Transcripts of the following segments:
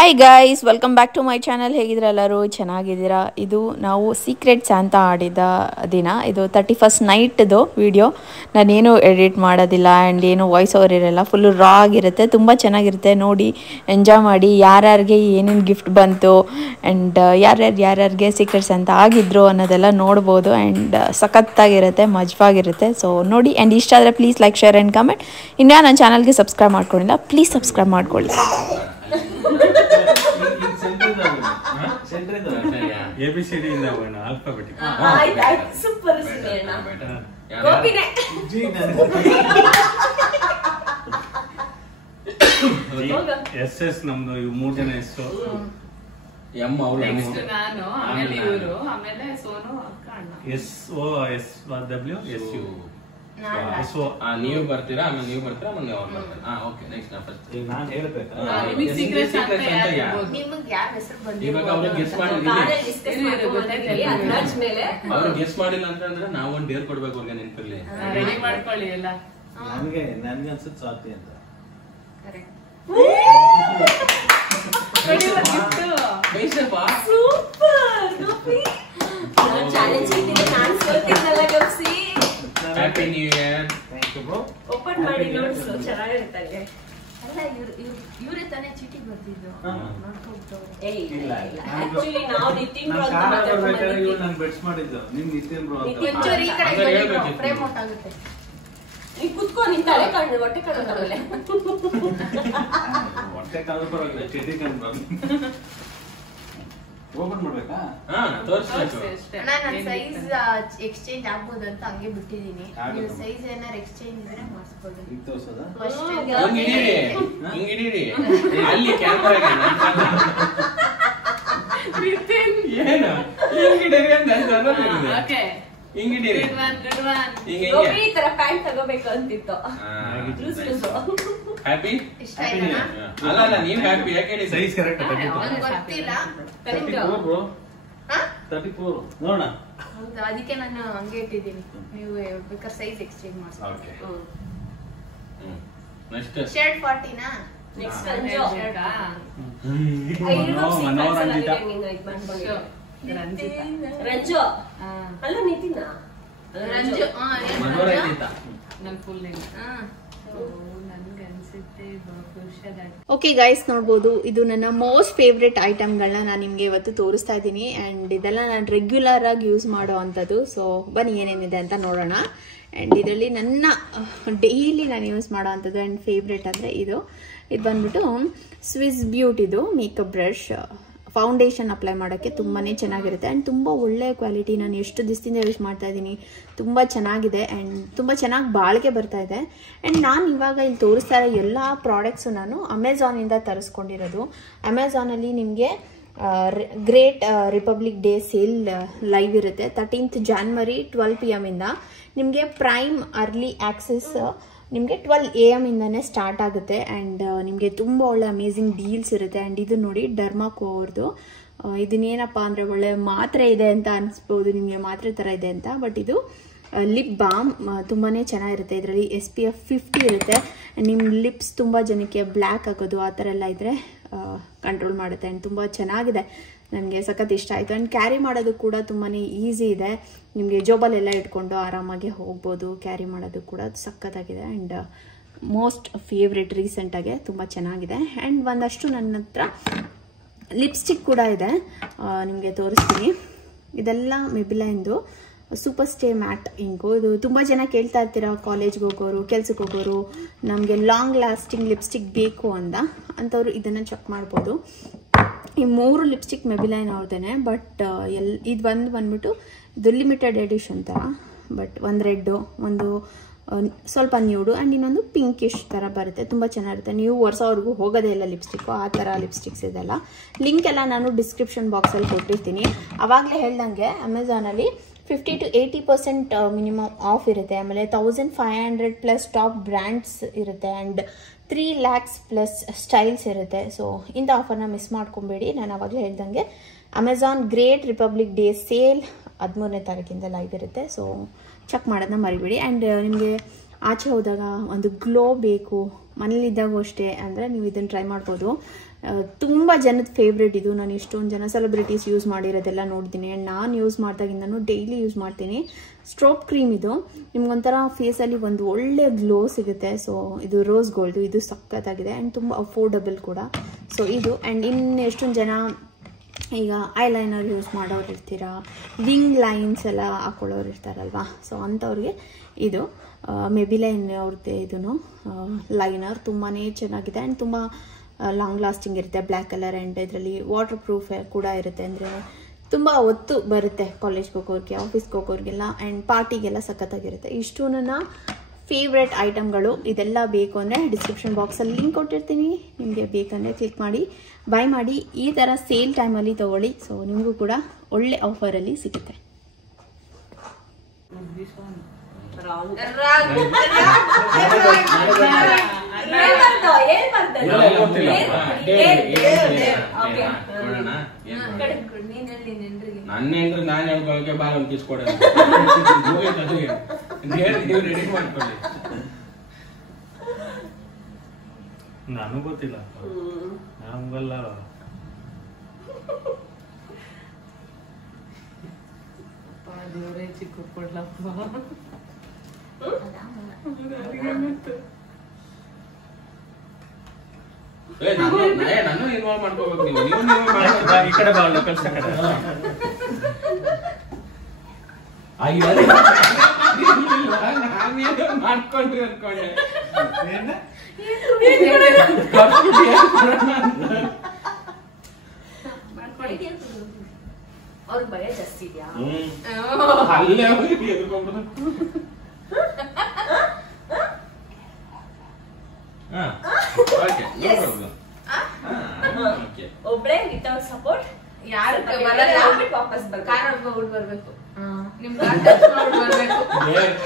Hi guys, welcome back to my channel. ಹೇಗಿದ್ದೀರಾ ಎಲ್ಲರೂ? ಚೆನ್ನಾಗಿದ್ದೀರಾ? ಇದು ನಾವು ಸೀಕ್ರೆಟ್ ಸ್ಯಾಂತಾ ಆಡಿದ ದಿನ. ಇದು 31st ನೈಟ್ದು ವಿಡಿಯೋ. ನಾನೇನು ಎಡಿಟ್ ಮಾಡೋದಿಲ್ಲ ಆ್ಯಂಡ್ ಏನು ವಾಯ್ಸ್ ಓವರ್ ಇರೋಲ್ಲ. ಫುಲ್ಲು ರಾ ಆಗಿರುತ್ತೆ, ತುಂಬ ಚೆನ್ನಾಗಿರುತ್ತೆ. ನೋಡಿ, ಎಂಜಾಯ್ ಮಾಡಿ. ಯಾರ್ಯಾರಿಗೆ ಏನೇನು ಗಿಫ್ಟ್ ಬಂತು ಆ್ಯಂಡ್ ಯಾರ್ಯಾರಿಗೆ ಸೀಕ್ರೆಟ್ ಸ್ಯಾಂತಾ ಆಗಿದ್ರು ಅನ್ನೋದೆಲ್ಲ ನೋಡ್ಬೋದು. ಆ್ಯಂಡ್ ಸಖತ್ತಾಗಿರುತ್ತೆ, ಮಜವಾಗಿರುತ್ತೆ. ಸೊ ನೋಡಿ, ಆ್ಯಂಡ್ ಇಷ್ಟ ಆದರೆ please like, share and comment. ಇನ್ನೂ ನನ್ನ ಚಾನಲ್ಗೆ ಸಬ್ಸ್ಕ್ರೈಬ್ ಮಾಡ್ಕೊಂಡಿಲ್ಲ, ಪ್ಲೀಸ್ ಸಬ್ಸ್ಕ್ರೈಬ್ ಮಾಡ್ಕೊಳ್ಳಿ. ABCD ಇಂದ ಹೋಗೋಣ, ಆಲ್ಫಾಬೆಟಿಕ್. ಸೂಪರ್ ಗೋಪಿನೇ SS ನಮ್ದು ಇವು 3 ಜನ S. ಎಂ ಅವಳು ನೆಕ್ಸ್ಟ್ ನಾನು, ಆಮೇಲೆ ಇವರು, ಆಮೇಲೆ ಸೋನು, ಅಕ್ಕ, ಅಣ್ಣ. SOSW SU. ನೀವು ಬರ್ತೀರಾ, ಆಮೇಲೆ ನೀವು ಬರ್ತೀರಾ, ಆಮೇಲೆ ಅವ್ರು ಬರ್ತಾರೆ. ಓಕೆ, ನೆಕ್ಸ್ಟ್ ನಾ ಫಸ್ಟ್ ನಾನು ಹೇಳ್ಬೇಕಾ? ನಿಮಗೆ ಸೀಕ್ರೆಟ್ ಅಂತ ಯಾರು? ನಿಮಗೆ ಯಾರ ಹೆಸರು ಬಂದಿದೆ? ಇವಾಗ ಅವರು ಗೆಸ್ ಮಾಡಿದ್ರೆ ಡಿಸ್ಕಸ್ ಮಾಡ್ಕೊಂಡ್ವಿ ಅದ್ರಾಜ್ ಮೇಲೆ. ಅವರು ಗೆಸ್ ಮಾಡಿಲ್ಲ ಅಂತಂದ್ರೆ ನಾವು ಒಂದು ಡೇರ್ ಕೊಡ್ಬೇಕು ಅವ್ರಿಗೆ, ನೆನಪಿರ್ಲಿ. ರೆಡಿ ಮಾಡ್ಕೊಳ್ಳಿ ಎಲ್ಲ. ನನಗೆ ಅನ್ಸುತ್ತೆ ಸಾಧ್ಯ ಅಂತ. ಕರೆಕ್ಟ್. ಸೂಪರ್ ಗೋಪಿ. ನಾನು ಚಾಲೆಂಜ್ ಇಟ್ಟಿದ್ದೆ, ನಾನು ಸೋತಿದ್ದಲ್ಲ ಗಪ್ಸಿ. Happy new year. Thank you bro. Open ಮಾಡಿ ನೋಡ್ಸು, ಚೆನ್ನಾಗಿರುತ್ತೆ. ಅಲ್ಲ, ಇವ್ರೆ ತಾನೇ ಚೀಟಿ ಬರ್ತಿದ್ರು. ಇಲ್ಲ, ಆಕ್ಚುಲಿ ನಾವು ನಿತಿನ್ ಬ್ರೋ ಅಂತ ನಾನು ಮಾತಾಡ್ಕೊಂಡು ಬೆಟ್ಸ್ ಮಾಡಿದ್ದು ನಿಮ್ ನಿತಿನ್ ಬ್ರೋ ಅಂತ. ನಿತಿನ್ ಈ ಕಡೆ ಫ್ರೇಮ್ ಔಟ್ ಆಗುತ್ತೆ. ನೀ ಕುತ್ಕೋ, ನಿನ್ ತಲೆ ಕಾಣು, ಹೊಟ್ಟೆ ಕಾಣು ಆಮೇಲೆ. ಹೊಟ್ಟೆ ಕಾಲು ಪರವಾಗಿಲ್ಲ, ಚಟಿ ಕಾಲು. ಓಪನ್ ಮಾಡ್ಬೇಕಾ? ತೋರಿಸ್ಬೇಕು. ನನ್ನ ಸೈಜ್ ಎಕ್ಸ್ಚೇಂಜ್ ಆಗ್ಬೋದು ಅಂತ ಹಂಗೆ ಬಿಟ್ಟಿದೀನಿ. ನೀವು ಸೈಜ್ ಏನಾರು ಎಕ್ಸ್ಚೇಂಜ್ ಇದ್ರೆ ಮಾಡಿಸ್ಬೋದು. ಈಗ ತೋರ್ಸೋದಾ? ಹಿಂಗಿಡೀರಿ ಅಲ್ಲಿ ಕ್ಯಾಮ್ರಾಗೆ ಏನು ಹಿಂಗಿಡೀರಿ ಅಂತ ಓಕೆ, ಹಿಂಗಿಡೀರಿ good one. ಗೋಪಿ ಈ ತರ ಪ್ಯಾಂಟ್ ತಗೋಬೇಕು ಅಂತಿತ್ತು. ಹ್ಯಾಪಿ. ಇಷ್ಟ ಆಯ್ತಾ? ಅಲ್ಲ ನೀವು ಹ್ಯಾಪಿ ಯಾಕೆ ಹೇಳಿ? ಸೈಜ್ ಕರೆಕ್ಟ್ ಅವ್ನಿಗೆ ಗೊತ್ತಿಲ್ಲ. 34 ಬ್ರೋ. ಹಾ? 34 ನೋಡೋಣ. ಹೌದಾ, ಅದಕ್ಕೆ ನಾನು ಹಂಗೆ ಇಟ್ಟಿದ್ದೀನಿ. ನೀವು ಬೇಕಾದ್ರೆ ಸೈಜ್ ಎಕ್ಸ್ಚೇಂಜ್ ಮಾಡ್ಸ್ಕೊಳ್ಳಿ. ಓಕೆ. ನೆಕ್ಸ್ಟ್ ಶರ್ಟ್ 40 ನಾ? ನೆಕ್ಸ್ಟ್ ರಂಜು. ರಂಜು ಅಲ್ಲ ನಿತಿನ ರಂಜು. ಮನೋರಂಜಿತ. ನನ್ನ ಫುಲ್ ನೇಮ್. ನನ್ಗೆ ಅನ್ಸುತ್ತೆ ಓಕೆ ಗೈಸ್, ನೋಡ್ಬೋದು, ಇದು ನನ್ನ ಮೋಸ್ಟ್ ಫೇವ್ರೆಟ್ ಐಟಮ್ಗಳನ್ನ ನಾನು ನಿಮಗೆ ಇವತ್ತು ತೋರಿಸ್ತಾ ಇದ್ದೀನಿ. ಆ್ಯಂಡ್ ಇದೆಲ್ಲ ನಾನು ರೆಗ್ಯುಲರ್ ಆಗಿ ಯೂಸ್ ಮಾಡೋ ಅಂಥದ್ದು. ಸೊ ಬನ್ನಿ ಏನೇನಿದೆ ಅಂತ ನೋಡೋಣ. ಆ್ಯಂಡ್ ಇದರಲ್ಲಿ ನನ್ನ ಡೈಲಿ ನಾನು ಯೂಸ್ ಮಾಡೋ ಅಂಥದ್ದು ಆ್ಯಂಡ್ ಫೇವ್ರೆಟ್ ಅಂದರೆ ಇದು ಬಂದ್ಬಿಟ್ಟು ಸ್ವಿಸ್ ಬ್ಯೂಟಿದು ಮೇಕಪ್ ಬ್ರಷ್. ಫೌಂಡೇಶನ್ ಅಪ್ಲೈ ಮಾಡೋಕ್ಕೆ ತುಂಬಾ ಚೆನ್ನಾಗಿರುತ್ತೆ ಆ್ಯಂಡ್ ತುಂಬ ಒಳ್ಳೆಯ ಕ್ವಾಲಿಟಿ. ನಾನು ಎಷ್ಟು ದಿವಸದಿಂದ ಯೂಸ್ ಮಾಡ್ತಾ ಇದ್ದೀನಿ, ತುಂಬ ಚೆನ್ನಾಗಿದೆ ಆ್ಯಂಡ್ ತುಂಬ ಚೆನ್ನಾಗಿ ಬಾಳಿಕೆ ಬರ್ತಾ ಇದೆ. ಆ್ಯಂಡ್ ನಾನು ಇವಾಗ ಇಲ್ಲಿ ತೋರಿಸ್ತಾ ಇರೋ ಎಲ್ಲ ಪ್ರಾಡಕ್ಟ್ಸು ನಾನು ಅಮೆಝಾನಿಂದ ತರಿಸ್ಕೊಂಡಿರೋದು. ಅಮೆಝಾನಲ್ಲಿ ನಿಮಗೆ great republic day sale live ಇರುತ್ತೆ 13th January 12 PM ಇಂದ. ನಿಮಗೆ ಪ್ರೈಮ್ ಅರ್ಲಿ ಆಕ್ಸೆಸ್ ನಿಮಗೆ 12 AM ಇಂದನೇ ಸ್ಟಾರ್ಟ್ ಆಗುತ್ತೆ. ಆ್ಯಂಡ್ ನಿಮಗೆ ತುಂಬ ಒಳ್ಳೆ ಅಮೇಝಿಂಗ್ ಡೀಲ್ಸ್ ಇರುತ್ತೆ. ಆ್ಯಂಡ್ ಇದು ನೋಡಿ, ಡರ್ಮಾಕೋ ಅವ್ರದ್ದು. ಇದನ್ನೇನಪ್ಪ ಅಂದರೆ ಒಳ್ಳೆ ಮಾತ್ರೆ ಇದೆ ಅಂತ ಅನಿಸ್ಬೋದು, ನಿಮಗೆ ಮಾತ್ರೆ ಥರ ಇದೆ ಅಂತ. ಬಟ್ ಇದು ಲಿಪ್ ಬಾಮ್ ತುಂಬಾ ಚೆನ್ನಾಗಿರುತ್ತೆ. ಇದರಲ್ಲಿ SPF 50 ಇರುತ್ತೆ. ನಿಮ್ಮ ಲಿಪ್ಸ್ ತುಂಬ ಜನಕ್ಕೆ ಬ್ಲ್ಯಾಕ್ ಆಗೋದು ಆ ಥರ ಎಲ್ಲ ಇದ್ದರೆ ಕಂಟ್ರೋಲ್ ಮಾಡುತ್ತೆ. ಆ್ಯಂಡ್ ತುಂಬ ಚೆನ್ನಾಗಿದೆ, ನನಗೆ ಸಖತ್ ಇಷ್ಟ ಆಯಿತು. ಆ್ಯಂಡ್ ಕ್ಯಾರಿ ಮಾಡೋದು ಕೂಡ ತುಂಬಾ ಈಸಿ ಇದೆ. ನಿಮಗೆ ಜೋಬಲ್ಲೆಲ್ಲ ಇಟ್ಕೊಂಡು ಆರಾಮಾಗಿ ಹೋಗ್ಬೋದು. ಕ್ಯಾರಿ ಮಾಡೋದು ಕೂಡ ಸಖತ್ತಾಗಿದೆ. ಆ್ಯಂಡ್ ಮೋಸ್ಟ್ ಫೇವ್ರೆಟ್ ರೀಸೆಂಟಾಗೆ ತುಂಬ ಚೆನ್ನಾಗಿದೆ. ಆ್ಯಂಡ್ ಒಂದಷ್ಟು ನನ್ನ ಹತ್ರ ಲಿಪ್ಸ್ಟಿಕ್ ಕೂಡ ಇದೆ, ನಿಮಗೆ ತೋರಿಸ್ತೀನಿ. ಇದೆಲ್ಲ ಮೆಬಿಲೈನ್ದು ಸೂಪರ್ ಸ್ಟೇ ಮ್ಯಾಟ್ ಇಂಕು. ಇದು ತುಂಬ ಜನ ಕೇಳ್ತಾ ಇರ್ತೀರ, ಕಾಲೇಜ್ಗೆ ಹೋಗೋರು, ಕೆಲ್ಸಕ್ಕೆ ಹೋಗೋರು, ನಮಗೆ ಲಾಂಗ್ ಲಾಸ್ಟಿಂಗ್ ಲಿಪ್ಸ್ಟಿಕ್ ಬೇಕು ಅಂಥವ್ರು ಇದನ್ನು ಚೆಕ್ ಮಾಡ್ಬೋದು. ಈ 3 ಲಿಪ್ಸ್ಟಿಕ್ ಮೆಬಿಲೈನ್ ಅವ್ರದ್ದೇನೆ. ಬಟ್ ಇದು ಬಂದ್ಬಿಟ್ಟು ಇದು ಲಿಮಿಟೆಡ್ ಎಡಿಷನ್ ಥರ. ಬಟ್ ಒಂದು ರೆಡ್ಡು, ಒಂದು ಸ್ವಲ್ಪ ನ್ಯೂಡು ಆ್ಯಂಡ್ ಇನ್ನೊಂದು ಪಿಂಕಿಶ್ ಥರ ಬರುತ್ತೆ. ತುಂಬ ಚೆನ್ನಾಗಿರುತ್ತೆ. ನೀವು ವರ್ಷವರೆಗೂ ಹೋಗೋದೇ ಇಲ್ಲ ಲಿಪ್ಸ್ಟಿಕ್ಕು, ಆ ಥರ ಲಿಪ್ಸ್ಟಿಕ್ಸ್ ಇದೆಲ್ಲ. ಲಿಂಕ್ ಎಲ್ಲ ನಾನು ಡಿಸ್ಕ್ರಿಪ್ಷನ್ ಬಾಕ್ಸಲ್ಲಿ ಕೊಟ್ಟಿರ್ತೀನಿ. ಆವಾಗಲೇ ಹೇಳ್ದಂಗೆ ಅಮೆಝಾನಲ್ಲಿ 50 to 80% ಮಿನಿಮಮ್ ಆಫ್ ಇರುತ್ತೆ. ಆಮೇಲೆ 1500+ ಟಾಪ್ ಬ್ರ್ಯಾಂಡ್ಸ್ ಇರುತ್ತೆ. ಆ್ಯಂಡ್ 3 lakhs+ ಸ್ಟೈಲ್ಸ್ ಇರುತ್ತೆ. ಸೊ ಇಂಥ ಆಫರ್ನ ಮಿಸ್ ಮಾಡ್ಕೊಬೇಡಿ. ನಾನು ಆವಾಗಲೇ ಹೇಳ್ದಂಗೆ Amazon great republic day sale 13ನೇ ತಾರೀಕಿಂದ ಲೈವ್ ಇರುತ್ತೆ. ಸೊ ಚೆಕ್ ಮಾಡೋದನ್ನ ಮರಿಬೇಡಿ. ಆ್ಯಂಡ್ ನಿಮಗೆ ಆಚೆ ಹೋದಾಗ ಒಂದು ಗ್ಲೋ ಬೇಕು, ಮನೇಲಿದ್ದಾಗೂ ಅಷ್ಟೇ ಅಂದರೆ ನೀವು ಇದನ್ನು ಟ್ರೈ ಮಾಡ್ಬೋದು. ತುಂಬ ಜನದ ಫೇವ್ರೇಟ್ ಇದು. ನಾನು ಎಷ್ಟೊಂದು ಜನ ಸೆಲೆಬ್ರಿಟೀಸ್ ಯೂಸ್ ಮಾಡಿರೋದೆಲ್ಲ ನೋಡ್ತೀನಿ. ಆ್ಯಂಡ್ ನಾನು ಯೂಸ್ ಮಾಡಿದಾಗಿಂದನೂ ಡೈಲಿ ಯೂಸ್ ಮಾಡ್ತೀನಿ. ಸ್ಟ್ರೋಪ್ ಕ್ರೀಮ್ ಇದು. ನಿಮ್ಗೊಂಥರ ಫೇಸಲ್ಲಿ ಒಂದು ಒಳ್ಳೆ ಗ್ಲೋ ಸಿಗುತ್ತೆ. ಸೊ ಇದು ರೋಸ್ ಗೋಲ್ಡು, ಇದು ಸಖತ್ತಾಗಿದೆ ಆ್ಯಂಡ್ ತುಂಬ ಅಫೋರ್ಡಬಲ್ ಕೂಡ. ಸೊ ಇದು ಆ್ಯಂಡ್ ಇನ್ನು ಎಷ್ಟೊಂದು ಜನ ಈಗ ಐಲೈನರ್ ಯೂಸ್ ಮಾಡೋರು ಇರ್ತೀರಾ, ವಿಂಗ್ ಲೈನ್ಸ್ ಎಲ್ಲ ಹಾಕೊಳ್ಳೋರು ಇರ್ತಾರಲ್ವಾ. ಸೊ ಅಂಥವ್ರಿಗೆ ಇದು ಮೆಬಿಲೈನ್ ಅವ್ರದ್ದೇ ಇದೂ ಲೈನರ್ ತುಂಬಾ ಚೆನ್ನಾಗಿದೆ ಆ್ಯಂಡ್ ತುಂಬ ಲಾಂಗ್ ಲಾಸ್ಟಿಂಗ್ ಇರುತ್ತೆ. ಬ್ಲ್ಯಾಕ್ ಕಲರ್ ಆ್ಯಂಡ್ ಇದರಲ್ಲಿ ವಾಟರ್ ಪ್ರೂಫ್ ಕೂಡ ಇರುತ್ತೆ. ಅಂದರೆ ತುಂಬ ಹೊತ್ತು ಬರುತ್ತೆ ಕಾಲೇಜ್ಗೆ ಹೋಗೋರಿಗೆ, ಆಫೀಸ್ಗೆ ಹೋಗೋರಿಗೆಲ್ಲ ಆ್ಯಂಡ್ ಪಾರ್ಟಿಗೆಲ್ಲ ಸಖತ್ತಾಗಿರುತ್ತೆ. ಇಷ್ಟು ನನ್ನ ಫೇವ್ರೆಟ್ ಐಟಮ್ಗಳು. ಇದೆಲ್ಲ ಬೇಕು ಅಂದರೆ ಡಿಸ್ಕ್ರಿಪ್ಷನ್ ಬಾಕ್ಸಲ್ಲಿ ಲಿಂಕ್ ಕೊಟ್ಟಿರ್ತೀನಿ. ನಿಮಗೆ ಬೇಕಂದರೆ ಕ್ಲಿಕ್ ಮಾಡಿ ಬೈ ಮಾಡಿ. ಈ ಥರ ಸೇಲ್ ಟೈಮಲ್ಲಿ ತೊಗೊಳ್ಳಿ. ಸೊ ನಿಮಗೂ ಕೂಡ ಒಳ್ಳೆ ಆಫರಲ್ಲಿ ಸಿಗುತ್ತೆ. ನನ್ನ ಹೆಂಡ್ರು ನಾನು ಹೇಳ್ಕೊಳಕ್ಕೆ ಬಾಳ ಒಂದು ಕಿಸ್ಕೊಡ ರೆಡಿ ಮಾಡ್ಕೊಳ್ಳಿ. ನನಗೂ ಗೊತ್ತಿಲ್ಲ ನಮ್ಗೆಲ್ಲ ದೇವರೇ ಚಿಕ್ಕ ಕೊಡ್ಲಪ್ಪ. ನಾನು ಇನ್ವಾಲ್ವ್ ಮಾಡ್ಕೋಬೇಕು. ನೀವು ಈ ಕಡೆ ಬಾ, ಕಳ್ಸ ಕಡೆ ಮಾಡ್ಕೊಂಡ್ರಿ ಅನ್ಕೊಂಡೆ. ಅವ್ರ ಭಯ ಜಾಸ್ತಿ ಇದೆಯಾ? ಅಲ್ಲೇ ಎದ್ಕೊಂಡ್ಬಿಡು. ಒಬ್ಳೆ ವಿತೌಟ್ ಸಪೋರ್ಟ್ ಯಾರು ವಾಪಸ್ ಬರ್ಬೇಕು. ನಿಮ್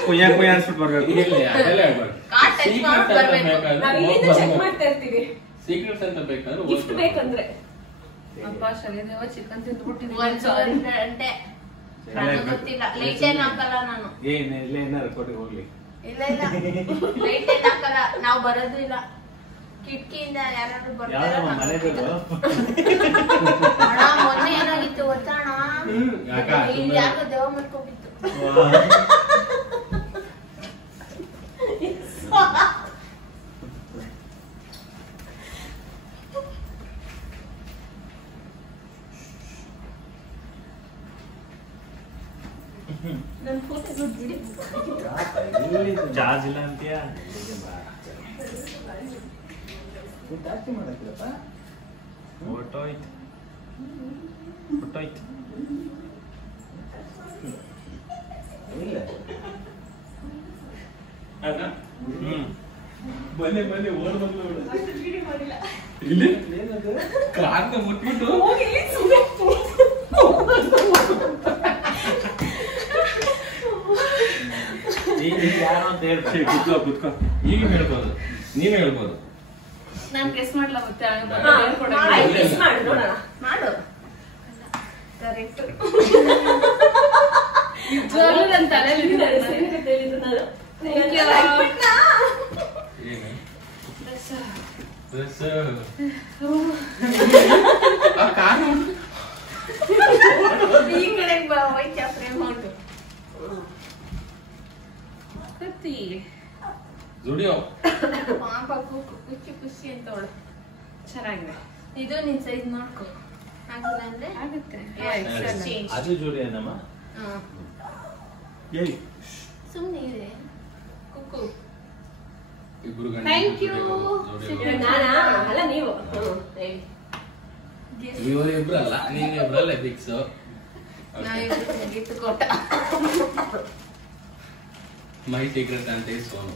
ಕುಯ್ಯ ಕುಯ್ಯ ಅನ್ಸ್ಬಿಟ್ಟು ಬರ್ಬೇಕು. ಸೀಕ್ರೆಟ್ಸ್ ಅಂತ ಬೇಕಂದ್ರೆ ಗಿಫ್ಟ್ ಬೇಕಂದ್ರೆ ಅಪ್ಪ ಶನಿದೇವ ಚಿಕನ್ ತಿಂದ್ಬಿಟ್ಟಿದ್ದೀನಿ. ಗಂಟೆ ಗೊತ್ತಿಲ್ಲ. ಲೈಟ್ ಏನ್ ಹಾಕಲ್ಲ ನಾನು. ಏನಾರು ಕೊಡಿ ಹೋಗ್ಲಿ. ಇಲ್ಲ ಲೈಟ್ ಏನ್ ಹಾಕಲ್ಲ. ನಾವ್ ಬರೋದು ಇಲ್ಲ. ಕಿಟಕಿಯಿಂದ ಯಾರಾದ್ರೂ ಬರ್ತಾರ. ಮೊನ್ನೆ ಏನಾಗಿತ್ತು ಗೊತ್ತಣ್ಣ? ಯಾಕೋ ದೇವ ಮಾಡ್ಕೊಂಡ್ಬಿತ್ತು. ನನ್ ಫೋಟೋ ದುಡ್ಡು ಜಾರ್ಜ್ ಇಲ್ಲ ಅಂತೀಯ? ಹೊಟ್ಟೋಯ್ತು ಹೊಟ್ಟೋಯ್ತು. ಬನ್ನಿ ಬನ್ನಿ ಓಡ್ ಬಂದು ಇಲ್ಲಿ ಕಾರ್ನ ಮುಟ್ಬಿಟ್ಟು ಯಾರು ಅಂತ ಹೇಳ್ತಾರೆ. ಕುತ್ಕೋ ಈಗ ಹೇಳ್ಬೋದು, ನೀವೇ ಹೇಳ್ಬೋದು. ನಾನ್ ಗೆಸ್ ಮಾಡ್ಲಾ ಮತ್ತೆ? ಮಾಡು ಕರೆಕ್ಟ್. ನನ್ನ ತಲೆಯಲ್ಲಿ ಈ ಕಡೆ ವೈಟ್ ಫ್ರೇಮ್ ಉಂಟು. ಕತ್ತಿ ಜುಡಿಯೋ ಪಾಪ ಖುಷಿ ಖುಷಿ ಅಂತ ಅವಳು. ಚೆನ್ನಾಗಿದೆ. ಇದು ನಿನ್ ಸೈಜ್ ನೋಡ್ಕೊ. ಆಗಿಲ್ಲ ಅಂದ್ರೆ ಆಗುತ್ತೆ. ಚೇಂಜ್. ಅದು ಜೋಡಿ ಏನಮ್ಮ? ಸುಮ್ಮನೆ ಇದೆ ಕುಕ್ಕು. ಇಬ್ರು ಥ್ಯಾಂಕ್ ಯು. ಅಲ್ಲ ನೀವು ಇವರಿಬ್ರಲ್ಲ, ನೀವಿಬ್ರಲ್ಲ ಫಿಕ್ಸ್. ಗಿಫ್ಟ್ ಕೊಟ್ಟ. ಮೈ ಸೀಕ್ರೆಟ್ ಅಂತ ಸೋನು.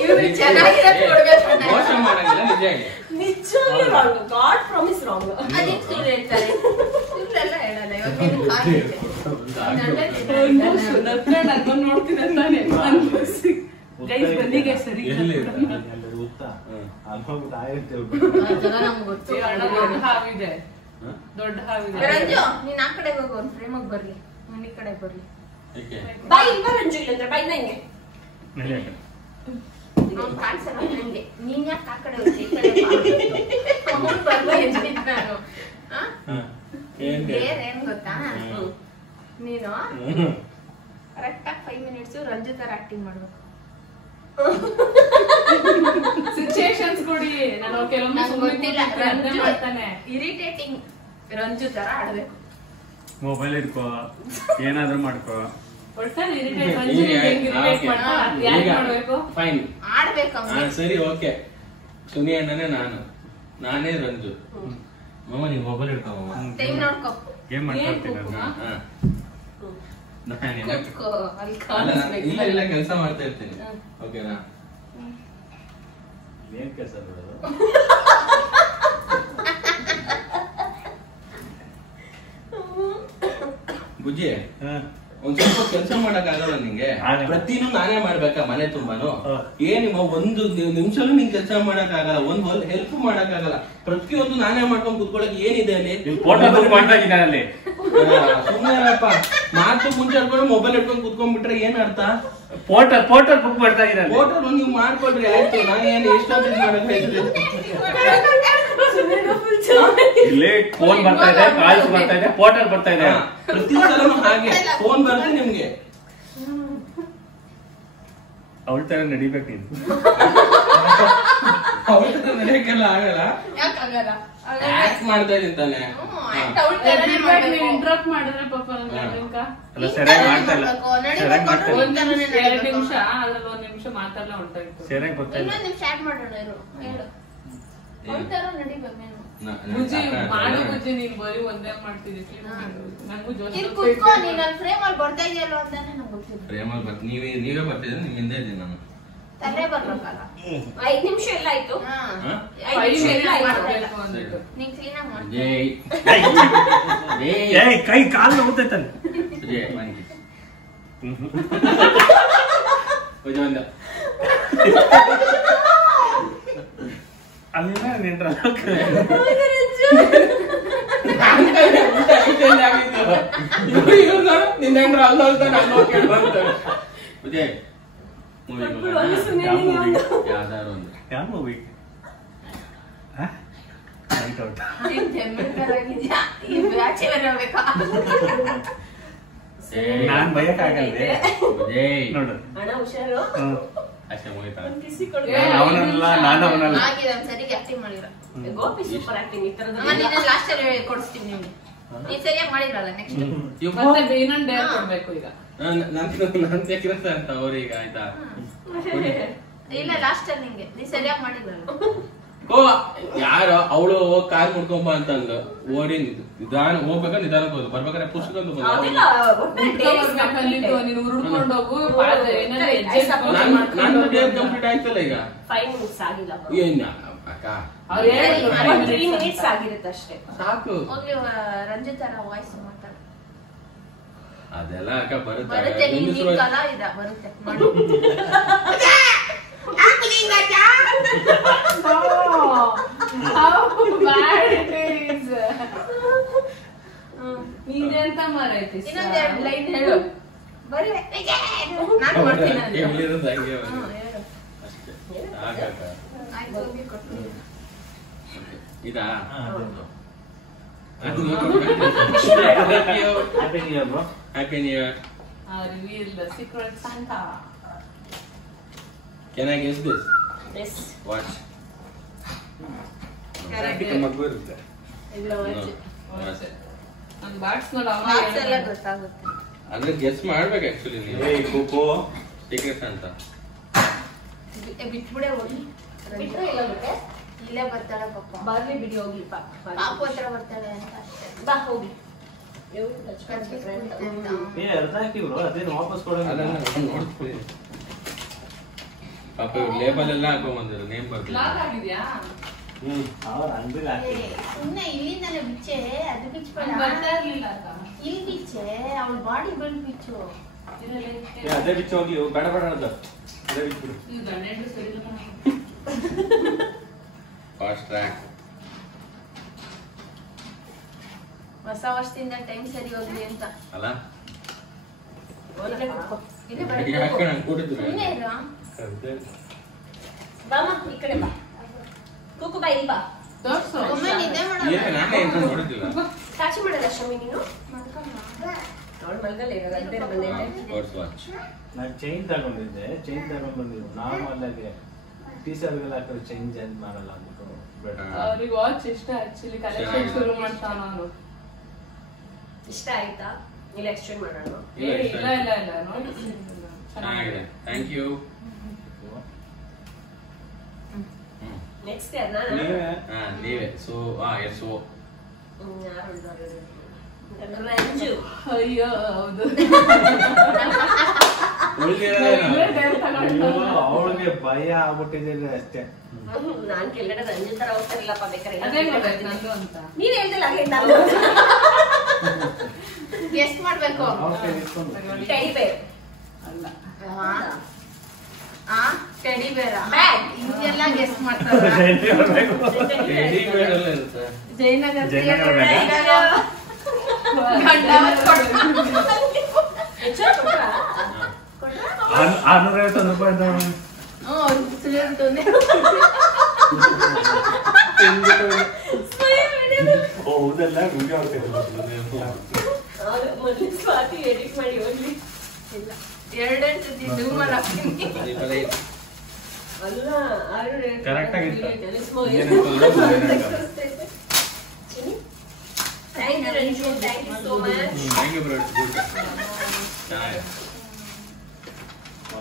ಇವ್ರು ಚೆನ್ನಾಗಿರೋದು ಕೊಡ್ಬೇಕು. ಮೋಸ ಮಾಡಂಗಿಲ್ಲ ನಿಜಾಗಿ. ನಿಜವಾಗ್ಲೂ ರಾಂಗ್. God promise wrong. ಅದಕ್ಕೆ ಸುಳ್ಳು ಹೇಳ್ತಾರೆ. ಸುಳ್ಳೆಲ್ಲ ಹೇಳಲ್ಲ. ಇವಾಗ ನೀನು ಕಾಲಿದೆ. ನೋಡ್ತೀನಿ ಅಂತಾನೆ ಗೈಸ್ ಬನ್ನಿಗೆ ಸರಿ. ಅದೆಲ್ಲ ನಮ್ಗೆ ಗೊತ್ತು. ದೊಡ್ಡ ಹಾವಿದೆ, ದೊಡ್ಡ ಹಾವಿದೆ. ರಂಜು ನೀನ್ ಆ ಕಡೆಗೆ ಹೋಗು. ಒಂದು ಫ್ರೇಮ್ ಆಗಿ ಬರ್ಲಿ. ನಾನು ಈ ಕಡೆ ಬರ್ಲಿ. ಏಕೆ? ಬಾಯ್ ಇಲ್ಲ ರಂಜು ಇಲ್ಲ ಬೈ ನಂಗೆ. ನಡಿ. ಅವ್ನು ಕಾಣಿಸಲ್ಲ ನಂಗೆ. ನೀನ್ ಯಾಕೆ ಆ ಕಡೆ ಹೋಗ್ತಿ? ಈ ಕಡೆ ಬಾ. ಅವ್ನು ಬರ್ಲಿ ಅಂತಿದ್ದೆ ನಾನು. ಏನ್ ಗೊತ್ತಾ, ನೀನು ಕರೆಕ್ಟಾಗಿ 5 ಮಿನಿಟ್ಸ್ ರಂಜು ತರ ಆಕ್ಟಿಂಗ್ ಮಾಡ್ಬೇಕು. ಸಿಚುಯೇಷನ್ಸ್ ಕೊಡಿ. ನಾನು ಕೆಲವೊಮ್ಮೆ ಮಾಡ್ತಾನೆ ಇರಿಟೇಟಿಂಗ್ ರಂಜು ತರ ಆಡ್ಬೇಕು. ಮೊಬೈಲ್ ಇಟ್ಕೋ, ಏನಾದ್ರೂ ಮಾಡ್ಕೋ. ಫೈನ್ ಆಡ್ಬೇಕು. ಸರಿ, ಓಕೆ. ಸುನಿ ಅಣ್ಣನೇ ನಾನೇ ರಂಜು. ಮಾಮ ನೀವು ಮೊಬೈಲ್ ಇಟ್ಕೋ. ಟೈಮ್ ನೋಡ್ಕೋ. ಏನ್ ಮಾಡ್ಕೊಳ್ತೀನಿ ಇಲ್ಲ ಕೆಲಸ ಮಾಡ್ತಾ ಇರ್ತೀನಿ. ಓಕೆನಾ? ಏನ್ ಕೆಲಸ ಮಾಡೋದು? ಬುಜ್ಜಿ, ಒಂದ್ ಸ್ವಲ್ಪ ಕೆಲಸ ಮಾಡಕ್ ಆಗಲ್ಲ ನಿಂಗೆ? ಪ್ರತಿನೂ ನಾನೇ ಮಾಡ್ಬೇಕಾ ಮನೆ ತುಂಬಾನು? ಏನಿಮ್ಮ ಒಂದು ನಿಮಿಷನೂ ನಿಂಗೆ ಕೆಲಸ ಮಾಡಕ್ ಆಗಲ್ಲ, ಒಂದ್ ಹೆಲ್ಪ್ ಮಾಡಕ್ ಆಗಲ್ಲ. ಪ್ರತಿಯೊಂದು ನಾನೇ ಮಾಡ್ಕೊಂಡ್ ಕುತ್ಕೊಳಕ್ ಏನಿದೆ ಅಲ್ಲಿ? ಫೋಟೋ ಬುಕ್ ಮಾಡ್ತಾ ಇದ್ದೀನಿ ಅಲ್ಲಿ. ಸುಮ್ಮನೆಪ್ಪ, ಮಾತು ಮುಂಚೆ ಹೇಳ್ಕೊಂಡು ಮೊಬೈಲ್ ಇಟ್ಕೊಂಡ್ ಕುತ್ಕೊಂಡ್ಬಿಟ್ರೆ ಏನ್ ಅರ್ಥ? ಫೋಟೋ ಬುಕ್ ಮಾಡ್ತಾ ಇದ್ದೀನಿ. ಫೋಟೋ ನೀವು ಮಾಡ್ಕೊಳ್ರಿ ಆಯ್ತು. ನಾನು ಏನು ಎಷ್ಟೊಂದು ಇಲ್ಲಿ ಫೋನ್ ಬರ್ತಾ ಇದೆ, ಕಾಲ್ಸ್ ಬರ್ತಾ ಇದೆ, ಫೋಟೋ ಬರ್ತಾ ಇದೆ. ಪ್ರತಿ ಸಲನು ಹಾಗೆ ಫೋನ್ ಬರುತ್ತೆ ನಿಮ್ಗೆ. ಅವಳ ತರ ನಡಿಬೇಕು ನೀನು. ಅವಳ ತರ ನಡೆಯಕ್ಕೆಲ್ಲ ಆಗಲ್ಲ. ಆಕ್ಟ್ ಮಾಡ್ತಾ ಇದೀನಿ ತಾನೆ. ಇಂಟ್ರಪ್ಟ್ ಮಾಡಿದ್ರೆ ಪಾಪ ಅಲ್ಲ, ಸರಿಯಾಗಿ ಮಾಡ್ತಾ ಇಲ್ಲ. ಸರಿಯಾಗಿ ಮಾಡ್ತಾ ಇಲ್ಲ. 2 ನಿಮಿಷ ಅದ್ರಲ್ಲಿ 1 ನಿಮಿಷ ಮಾತಾಡ್ಲ ಹೊಂಟಾಯ್ತು. ಸರಿಯಾಗಿ ಗೊತ್ತಾ ಇಲ್ಲ. ಇನ್ನೊಂದು ನಿಮಿಷ ಆಡ್ ಮಾಡೋಣ. ಹೇಳು ಅವಳ ನಡಿಬೇಕು ನೀನು. ಬುಜ್ಜಿ ಮಾಡು ಬುಜ್ಜಿ, ನೀನ್ ಬರೀ ಒಂದೇ ಮಾಡ್ತಿದ್ದಿ. ನಂಗೂ ಇಲ್ಲಿ ಕುತ್ಕೋ, ನೀನ್ ಅಲ್ಲಿ ಫ್ರೇಮ್ ಅಲ್ಲಿ ಬರ್ತಾ ಇದೆಯಲ್ಲ ಅಂತಾನೆ ನಂಗೆ ಗೊತ್ತಿಲ್ಲ. ಫ್ರೇಮ್ ಅಲ್ಲಿ ನೀವೇ ಬರ್ತಿದ್ರೆ ನಿಮ್ ಹಿಂದೆ ಇದ್ದೀನಿ ನಾನು. ತಲೆ ಬರ್ಬೇಕಲ್ಲ. 5 ನಿಮಿಷ ಎಲ್ಲ ಆಯ್ತು. 5 ನಿಮಿಷ ಎಲ್ಲ ಮಾಡ್ಬೇಕು ಅಂದಿತ್ತು. ನೀನ್ ಕ್ಲೀನಾಗಿ ಮಾಡು. ಏಯ್, ಕೈ ಕಾಲು ಹೋಗ್ತೈತಲ್ಲ. ಅಲ್ಲಿಂದ ನಿಂಟ್ರಲ್ಲ. ಯಾವ ಮೂವಿ? ನಾನ್ ಬಯಕ್ ಆಗಲ್ದೆ ನೋಡು. ಹಣ ಹುಷಾರು. ಅವನಲ್ಲ, ನಾನು ಅವನಲ್ಲ. ಸರಿಗೆ ಆಕ್ಟಿಂಗ್ ಮಾಡಿಲ್ಲ. Gopi super acting. ಈ ತರದ ಲಾಸ್ಟ್ ಅಲ್ಲಿ ಕೊಡಿಸ್ತೀನಿ ನಿಮ್ಗೆ. ನೀನ್ ಸರಿಯಾಗಿ ಮಾಡಿರಲ್ಲ. ನೆಕ್ಸ್ಟ್ ಮತ್ತೆ ಇನ್ನೊಂದು ಡೇರ್ ಕೊಡ್ಬೇಕು ಈಗ. ನನ್ ತೆಗಿರಸ ಅಂತ ಅವ್ರೀಗ ಆಯ್ತಾ? ಇಲ್ಲ, ಲಾಸ್ಟ್ ಅಲ್ಲಿ ನಿಂಗೆ ನೀನ್ ಸರಿಯಾಗಿ ಮಾಡಿರಲ್ಲ. ಓ ಯಾರು ಅವಳು ಕಾರ್ ಮುಡ್ಕೊಂಬ ಅಂತಂದು ಓಡಿ ನಿಧಾನ ಹೋಗ್ಬೇಕಾ ನಿಧಾನಕ್ಕೆ ಹೋದ್ರು ಬರ್ಬೇಕಾದ್ರೆ ಪುಸ್ತಕ ನೀನು ಹುಡ್ಕೊಂಡು ಹೋಗು. ಕಂಪ್ಲೀಟ್ ಆಯ್ತಲ್ಲ ಈಗ. 5 ನಿಮಿಟ್ಸ್ ಆಗಿಲ್ಲ. ಏನ್ ಅಕ್ಕ 3 ಮಿನಿಟ್ಸ್ ಆಗಿರುತ್ತೆ ಅಷ್ಟೇ. ಸಾಕು. ಹೋಗ್ಲಿ, ರಂಜಿತರ ವಾಯ್ಸ್ ಮಾತಾಡ. ಅದೆಲ್ಲ ಅಕ್ಕ ಬರುತ್ತೆ. ಬರುತ್ತೆ, ನಿನ್ ಕಲ ಇದ ಬರುತ್ತೆ. ನೀನೆಂತ ಮಾರೈತಿ? ಇನ್ನೊಂದೆರಡು ಲೈನ್ ಹೇಳು. ಬರೀ ನಾನು ಮಾಡ್ತೀನಿ. ಇದಾ happy new year. Reveal the secret Santa. Can I guess this? Yes. Watch. ಮಗು ಇರುತ್ತೆ. ಇಲ್ಲ, ಒಂದು ಬಾಕ್ಸ್ ನೋಡ ಎಲ್ಲ ಗೊತ್ತಾಗುತ್ತೆ. ಅಂದ್ರೆ ಗೆಸ್ ಮಾಡ್ಬೇಕು ಆಕ್ಚುಲಿ ನೀವು. ಕೋಕೋ ಸೀಕ್ರೆಟ್ ಅಂತ ಬಿಟ್ಬಿಡೆ ಹೋಗಿ. ಬಿಟ್ರೆ ಇಲ್ಲ ಮತ್ತೆ ಇಲ್ಲೇ ಬರ್ತಾಳೆ ಪಾಪ. ಬರ್ಲಿ ಬಿಡಿ, ಹೋಗ್ಲಿ ಪಾಪು ಹತ್ರ ಬರ್ತಾಳೆ ಅಂತ ಅಷ್ಟೇ. ಬಾ ಹೋಗಿ. ಅರ್ಧ ಹಾಕಿವ್ರು ಅದೇನು ವಾಪಸ್ ಕೊಡೋಣ. ನೋಡ್ತೀವಿ ಪಾಪ ಲೇಬಲ್ ಎಲ್ಲ ಹಾಕೊಂಡ್ ಬಂದಿದ್ರು, ನೇಮ್ ಬರ್ತಿಲ್ಲ. ಆಗಿದ್ಯಾ? ಅವ್ರ ಅಂಗಡಿಲಿ ಹಾಕಿ ಸುಮ್ನೆ ಇಲ್ಲಿಂದಾನೆ ಬಿಚ್ಚೆ, ಅದು ಬಿಚ್ಚಬೇಡ. ಬರ್ತಾ ಇರ್ಲಿಲ್ಲ ಅಕ್ಕ. ಇಲ್ಲಿ ಬಿಚ್ಚೆ, ಅವಳ ಬಾಡಿ ಬಂದು ಬಿಚ್ಚು. ಅದೇ ಬಿಚ್ಚ ಹೋಗಿ ಬೇಡ ಬೇಡ ಅದ ಅದೇ ಬಿಚ್ಬಿಡು. ಇದು ಗಂಡೆಂಡು ಸರಿ ಇಲ್ಲ. Fast track. ಹೊಸ ವರ್ಷದಿಂದ ಟೈಮ್ ಸರಿ ಹೋಗ್ಲಿ ಅಂತ ಅಲ್ಲ ಇಲ್ಲೇ ಯಾಕೆ ನಾನು ಕೂಡಿದ್ರು ಸುಮ್ಮನೆ ಇರು. ಬಾಮ ಈ ಕಡೆ ಬಾ. ಕೂಕು ಬಾ ಇಲ್ಲಿ ಬಾ. ತೋರ್ಸು. ನಾನೇ ಎಂತ ನೋಡಿದ್ದಿಲ್ಲ. ಸಾಕ್ಷಿ ಮಾಡಲ್ಲ ಶಮಿ ನೀನು? ಅವಳು ಮಲ್ಗಲ್ಲ ಇವಾಗ ಬೇರೆ ಬಂದೈತೆ. ನಾನು ಚೈನ್ ತಗೊಂಡಿದ್ದೆ, ಚೈನ್ ತಗೊಂಡ್ ಬಂದಿದ್ದು ನಾರ್ಮಲ್ ಆಗಿ ಟೀ ಶರ್ಟ್ಗೆಲ್ಲ ಹಾಕಿದ್ರೆ ಚೈನ್ ಚೇಂಜ್ ಮಾಡಲ್ಲ ಅಂದ್ಬಿಟ್ಟು ಅವ್ರಿಗೆ ವಾಚ್ ಇಷ್ಟ ಆಕ್ಚುಲಿ ಕಲೆಕ್ಷನ್ ಶುರು ಮಾಡ್ತಾನ ಅವನು. ಇಷ್ಟ ಆಯ್ತಾ? ಇಲ್ಲ ಎಕ್ಸ್ಚೇಂಜ್ ಮಾಡೋಣ. ಇಲ್ಲ ನೋಡಿ ಚೆನ್ನಾಗಿದೆ. Thank you. ನೆಕ್ಸ್ಟ್ ಯಾರನ್ನ? ನೀವೇ. ಸೊ ಸೊ ಯಾರು ರಂಜು. ಅಯ್ಯೋ ಹೌದು. ಅವಳಿಗೆ ಭಯ ಆಗ್ಬಿಟ್ಟಿದೆ ಅಷ್ಟೇ. ನಾನ್ ಕೆಳಗಡೆ ರಂಜು ತರ ಹೋಗ್ತಾರಿಲ್ಲಪ್ಪ ಬೇಕಾರೆ. ಅದೇ ಗೊತ್ತಾಯ್ತು ನಂದು ಅಂತ. ನೀವ್ ಹೇಳ್ತಿಲ್ಲ ಹಾಗೆ ಎಷ್ಟ್ ಮಾಡ್ಬೇಕು? ಟೆಡಿ ಬೇರ್ ಅಲ್ಲ. ಟೆಡಿ ಬೇರ ಬ್ಯಾಗ್ ಇದೆಲ್ಲ ಗೆಸ್ಟ್ ಮಾಡ್ತಾರೆ. ಜಯನಗರ ₹650 ಹೌದಲ್ಲ ಮೊದಲು ಸ್ವಾತಿ ಎಡಿಟ್ ಮಾಡಿ ಹೋಗ್ಲಿ. ಎರಡೆಂಟು ಇದು ಮಾಡಾಕ್ತೀನಿ. ಅಲ್ಲ Correct ಆಗಿತ್ತು. Thank you Ranju, thank you so much. Thank you bro. ಚೆನ್ನಾಗಿದೆ.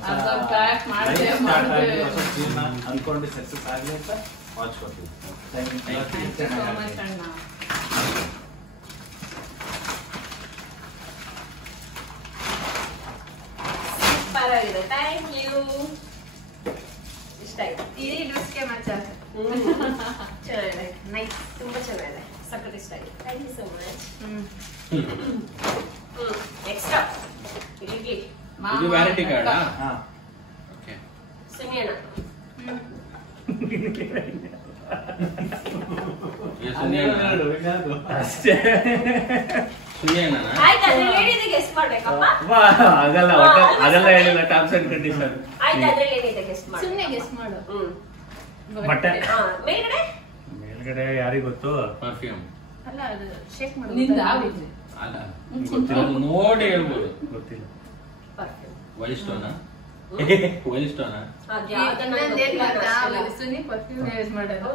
ಅದು ಪ್ಯಾಕ್ ಮಾಡಿದೆ ಅನ್ಕೊಂಡು ಸಕ್ಸಸ್ ಆಗಲಿ ಅಂತ ವಾಚ್ ಕೊಡ್ತೀವಿ. ಥ್ಯಾಂಕ್ ಯು ಸೋ ಮಚ್ ಅಣ್ಣ. ಸೂಪರ್ ಆಗಿದೆ. Thank you. ಇಷ್ಟ ಆಯ್ತು. ಇಡೀ ಡ್ರೆಸ್ಗೆ ಮಚ್ಚ ಚೆನ್ನಾಗಿದೆ. ನೈಸ್. ತುಂಬಾ ಚೆನ್ನಾಗಿದೆ. ಸಖತ್ ಇಷ್ಟ ಆಗಿದೆ. Thank you so much. Extra idli ಇದು ವ್ಯಾರಂಟಿ ಕಾರ್ಡಾ? ಹಾ ಓಕೆ. ಸುನಿಯಣ್ಣ ಅಷ್ಟೇ. ಆಯ್ತು. ಅದ್ರಲ್ಲಿ ಏನಿದೆ ಗೆಸ್ಟ್ ಮಾಡ್ಬೇಕಪ್ಪ? ಆಗಲ್ಲ ಅದೆಲ್ಲ ಹೇಳಿಲ್ಲ. Terms and condition. ಆಯ್ತು. ಅದ್ರಲ್ಲಿ ಏನಿದೆ ಗೆಸ್ಟ್ ಮಾಡಿ. ಸುಮ್ನೆ ಗೆಸ್ಟ್ ಮಾಡು. ಬಟ್ಟೆ ಮೇಲ್ಗಡೆ ಮೇಲ್ಗಡೆ ಯಾರಿಗ್ ಗೊತ್ತು? ಪರ್ಫ್ಯೂಮ್ ಅಲ್ಲ ಅದು ಶೇಕ್ ಮಾಡು. ನಿಂದ ಆಗುತ್ತೆ. ಅಲ್ಲ ಗೊತ್ತಿಲ್ಲ. ನೋಡಿ ಹೇಳ್ಬೋದು. ಗೊತ್ತಿಲ್ಲ. ಪರ್ಫ್ಯೂಮ್ ವೈಲ್ಡ್ ಸ್ಟೋನಾ? ವೈಲ್ಡ್ ಸ್ಟೋನಾ? ಸುನಿ ಪರ್ಫ್ಯೂಮ್ ಯೂಸ್ ಮಾಡೋದು.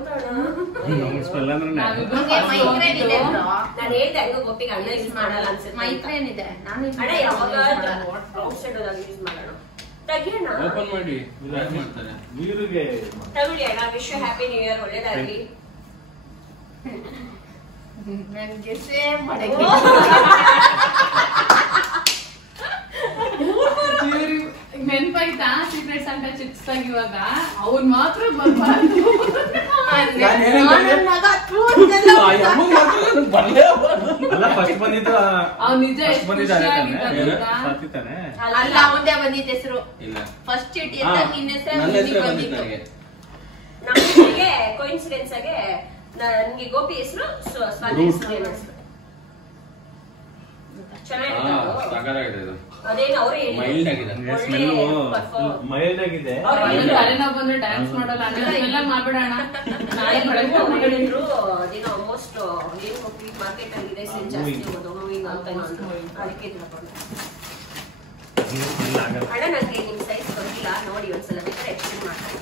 ಸ್ಮೆಲ್ ಅಂದ್ರೆ ನಂಗೆ ಮೈಗ್ರೇನ್ ಇದೆ ಬ್ರೋ. ನಾನು ಹೇಳ್ದೆ ಅಯ್ಯೋ ಗೋಪಿಗೆ ಅಣ್ಣ ಯೂಸ್ ಮಾಡಲ್ಲ ಅನ್ಸುತ್ತೆ. ಮೈಗ್ರೇನ್ ಇದೆ. ನಾನು ಅಣ್ಣ ಯಾವಾಗ ಔಟ್ಸೈಡ್ ಹೋದಾಗ ಯೂಸ್ ಮಾಡೋಣ. ತೆಗಿಯೋಣ. ಓಪನ್ ಮಾಡಿ ಯಾಕೆ ಮಾಡ್ತಾರೆ? ನೀರಿಗೆ ತಗೊಳ್ಳಿ ಅಣ್ಣ. Wish you happy new year. ಒಳ್ಳೇದಾಗ್ಲಿ. ನನಗೆ ಸೇಮ್ ಮಾಡಕ್ಕೆ ನೆನ್ಪಾಯ್ತಾ ಸೀಕ್ರೆಟ್ ಸಂಟ ಚಿಪ್ಸ್ ತೆಗಿವಾಗ ಅವ್ನ್ ಮಾತ್ರ ಬರ್ಬಾರ್ದು. ಅಲ್ಲ ಫಸ್ಟ್ ಬಂದಿದ್ದು ಅವ್ನ್ ನಿಜ ಫಸ್ಟ್ ಎಷ್ಟು ಬಂದಿದ್ದು ಅದೇ ತಾನೆ? ಖುಷಿಯಾಗಿದ್ದ ಸ್ವಾತಿ ತಾನೆ? ಅಲ್ಲ ಒಂದೇ ಬಂದಿದ್ದ ಹೆಸರು. ಇಲ್ಲ, ಫಸ್ಟ್ ಚೀಟಿ ಅಂತ ನಿನ್ನ ನನ್ನ ಹೆಸರು ಹೆಸರು ಬಂದಿತ್ತು ಬಂದಿತ್ತು. ನನಗೆ. ನಮಗೆ ಕೋಇನ್ಸಿಡೆನ್ಸ್ ಆಗಿ ನನ್ಗೆ ಗೋಪಿ ಹೆಸರು ಸ್ವಾತಿ ಹೆಸರು. ಚೆನ್ನಾಗಿದೆ. ಸಾಕಾಗಿದೆ ಇದು. ಅದೇನು ಅವರೇ ಮೈಲ್ಡ್ ಆಗಿದೆ. ಮೈಲ್ಡ್ ಆಗಿದೆ. ತಲೆನೋವು ಬಂದ್ರೆ ಡ್ಯಾನ್ಸ್ ಮಾಡಲ್ಲ ಎಲ್ಲ ಮಾಡ್ಬಿಡೋಣ. ನಾಳೆ ಹೇಳಿದ್ರು ಅದೇನೋ ಆಲ್ಮೋಸ್ಟ್ ಏನ್ ಗೋಪಿ ಮಾರ್ಕೆಟ್ ಅಲ್ಲಿ ಇದೆ ಸೇಲ್ ಜಾಸ್ತಿ ಹೋಗೋದು ಮೂವಿಂಗ್ ಅಂತ ಅದಕ್ಕೆ ಅಣ್ಣ ನಂಗೆ ನಿಮ್ ಸೈಜ್ ಗೊತ್ತಿಲ್ಲ. ನೋಡಿ ಒಂದ್ಸಲ ಬೇಕಾದ್ರೆ ಎಕ್ಸ್ಚೇಂಜ್ ಮಾಡ್ತೀನಿ.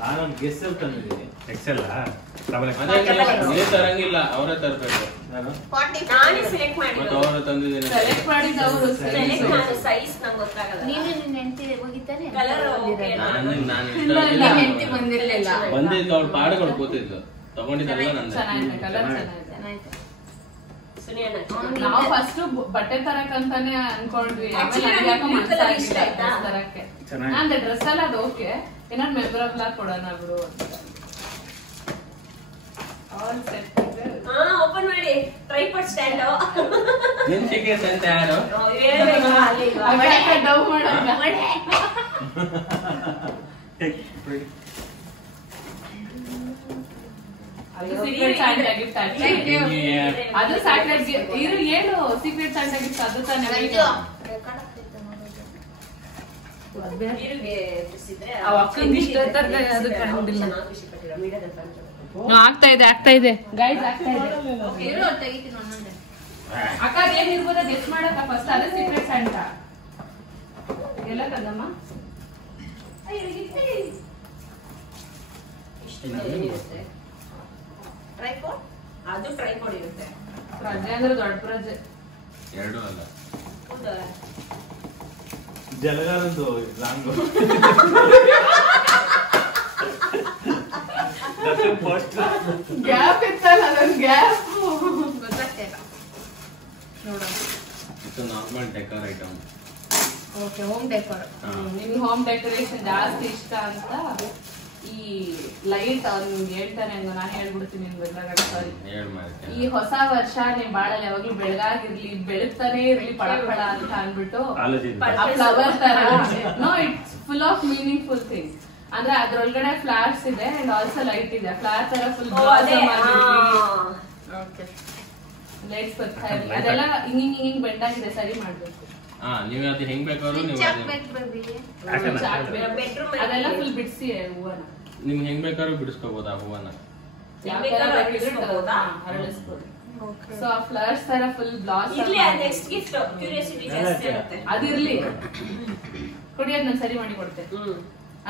ನಾನೊಂದು ಗೆಸ್ ತಂದಿದ್ದೀನಿ. ಎಕ್ಸೆಲ್ ಅದೇ ತರಂಗಿಲ್ಲ, ಅವರೇ ತರಬೇಕು. ನಾನೇ ಸೆಲೆಕ್ಟ್ ಮತ್ತೆ ಮಾಡಿದ್ದು. ಅವರೇ ತಂದಿದ್ದೀನಿ. ಸೆಲೆಕ್ಟ್ ಮಾಡಿದವರು ಸೆಲೆಕ್ಟ್ ನಾನು ಸೈಜ್ ನಂಗೆ ಗೊತ್ತಾಗಲ್ಲ. ನೀನು ನಿನ್ನ ಹೆಂಡತಿ ಹೋಗಿದ್ದಾನೆ ಕಲರ್ ನಿನ್ನ ಹೆಂಡತಿ ಬಂದಿರ್ಲಿಲ್ಲ. ಬಂದಿದ್ದು ಅವಳು ಪಾಡುಗಳು ಕೂತಿದ್ಲು, ತಗೊಂಡಿದ್ದಲ್ಲ ನಂದು. ಚೆನ್ನಾಗಿದೆ, ಕಲರ್ ಚೆನ್ನಾಗಿದೆ. ಸುನಿಯಣ್ಣ ನಾವು ಫಸ್ಟ್ ಬಟ್ಟೆ ತರಕಂತಾನೆ ಅನ್ಕೊಂಡ್ವಿ. ಆಮೇಲೆ Actually, ಯಾಕೋ ನಂಗೆ ಮನ್ಸಾಗಿಲ್ಲ ಇಷ್ಟ ಆಯ್ತಾ? dress ತರಕ್ಕೆ. ಚೆನ್ನಾಗಿದೆ. ನಾನು ಡ್ರೆಸ್ ಎಲ್ಲ ಅದು ಓಕೆ, ಏನಾದ್ರು ಮೆಮೊರಬಲ್ ಆಗಿ ಕೊಡೋಣ ಬಿಡು ಅಂತ. ಆಲ್ ಸೆಟ್ ಇದೆ. ಹಾ ಓಪನ್ ಮಾಡಿ. ಟ್ರೈಪಾಡ್ ಸ್ಟ್ಯಾಂಡ್ ನಿನ್ ಸಿಕ್ಕೇಸ್ ಅಂತ ಯಾರು? ಡವ್ ಮಾಡೋಣ. ಸೀಕ್ರೆಟ್ ಸ್ಯಾಂಟಾ ಗಿಫ್ಟ್ ಅದು ಸ್ಯಾಕ್ರೆಡ್ ಏನು ಸೀಕ್ರೆಟ್ ಸ್ಯಾಂಟಾ ಗಿಫ್ಟ್ ಅದು ತಾನೇ. ನೀರಿಗೆ ಬಿಸಿದ್ರೆ ಆಗ್ತಾ ಇದೆ ಗೈಸ್ ಆಗ್ತಾ ಇದೆ. ತೆಗಿತೀನಿ ಒಂದೊಂದೇ. ಅಕ್ಕ ಏನಿರ್ಬೋದ ಗೆಸ್ ಮಾಡಕ್ಕ ಫಸ್ಟ್ ಅದೇ ಸೀಕ್ರೆಟ್ಸ್ ಅಂತ ಎಲ್ಲ ಕದಮ್ಮ ಟ್ರೈಪಾಡ್ ಅದು ಟ್ರೈಪಾಡ್ ಇರುತ್ತೆ. ಪ್ರಜೆ ಅಂದ್ರೆ ದೊಡ್ಡ ಪ್ರಜೆ. ಎರಡು ಅಲ್ಲ. ಹೌದಾ? ಜಲಗಾರದ್ದು ಲಾಂಗು ಗ್ಯಾಪ್ ಇತ್ತಲ್ಲ ಅದೊಂದು ಗ್ಯಾಪ್ ಗೊತ್ತಾಗ್ತಿಲ್ಲ ನೋಡೋಣ. ಇದು normal decor item. Okay, home decor. ನಿಮ್ಗೆ ಹೋಮ್ ಡೆಕೋರೇಷನ್ ಜಾಸ್ತಿ ಇಷ್ಟ ಅಂತ ಈ ಲೈಟ್ ಅವ್ನಿಗೆ ಹೇಳ್ತಾನೆ ಹಂಗ ನಾನು ಹೇಳ್ಬಿಡ್ತೀನಿ ಸಾರಿ. ಈ ಹೊಸ ವರ್ಷ ನಿಮ್ ಬಾಳಲ್ಲಿ ಯಾವಾಗ್ಲೂ ಬೆಳಗಾಗಿರ್ಲಿ, ಬೆಳಗ್ತಾನೆ ಇರ್ಲಿ ಪಳ ಪಳ ಅಂತ ಅನ್ಬಿಟ್ಟು ಫ್ಲವರ್ ತರ. No, it's full of meaningful thing. ಅಂದ್ರೆ ಅದ್ರೊಳಗಡೆ ಫ್ಲವರ್ಸ್ ಇದೆ ಅಂಡ್ ಆಲ್ಸೋ ಲೈಟ್ ಇದೆ. ಫ್ಲವರ್ ತರ ಫುಲ್ ಲೈಟ್ಸ್ ಬರ್ತಾ ಇರ್ಲಿ. ಅದೆಲ್ಲ ಹಿಂಗ್ ಬೆಂಡಾಗಿದೆ, ಸರಿ ಮಾಡ್ಬೇಕು. ನೀವ್ ಅದು ಹೆಂಗ್ ಬೇಕಾದ್ರೂ ನೀವು ಅದೆಲ್ಲ ಫುಲ್ ಬಿಡಿಸಿ ಹೂವನ ನಿಮ್ಗೆ ಹೆಂಗ್ ಬೇಕಾದ್ರೂ ಬಿಡಿಸ್ಕೋಬಹುದು ಆ ಹೂವನ್ನ. ಹರಳಿಸ್ಬೋದು. ಸೊ ಆ ಫ್ಲವರ್ಸ್ ತರ full blossom next gift curiosity ಜಾಸ್ತಿ ಇರುತ್ತೆ. ಅದಿರ್ಲಿ ಕೊಡಿ, ಅದ್ ನಾನು ಸರಿ ಮಾಡಿ ಕೊಡ್ತೆ.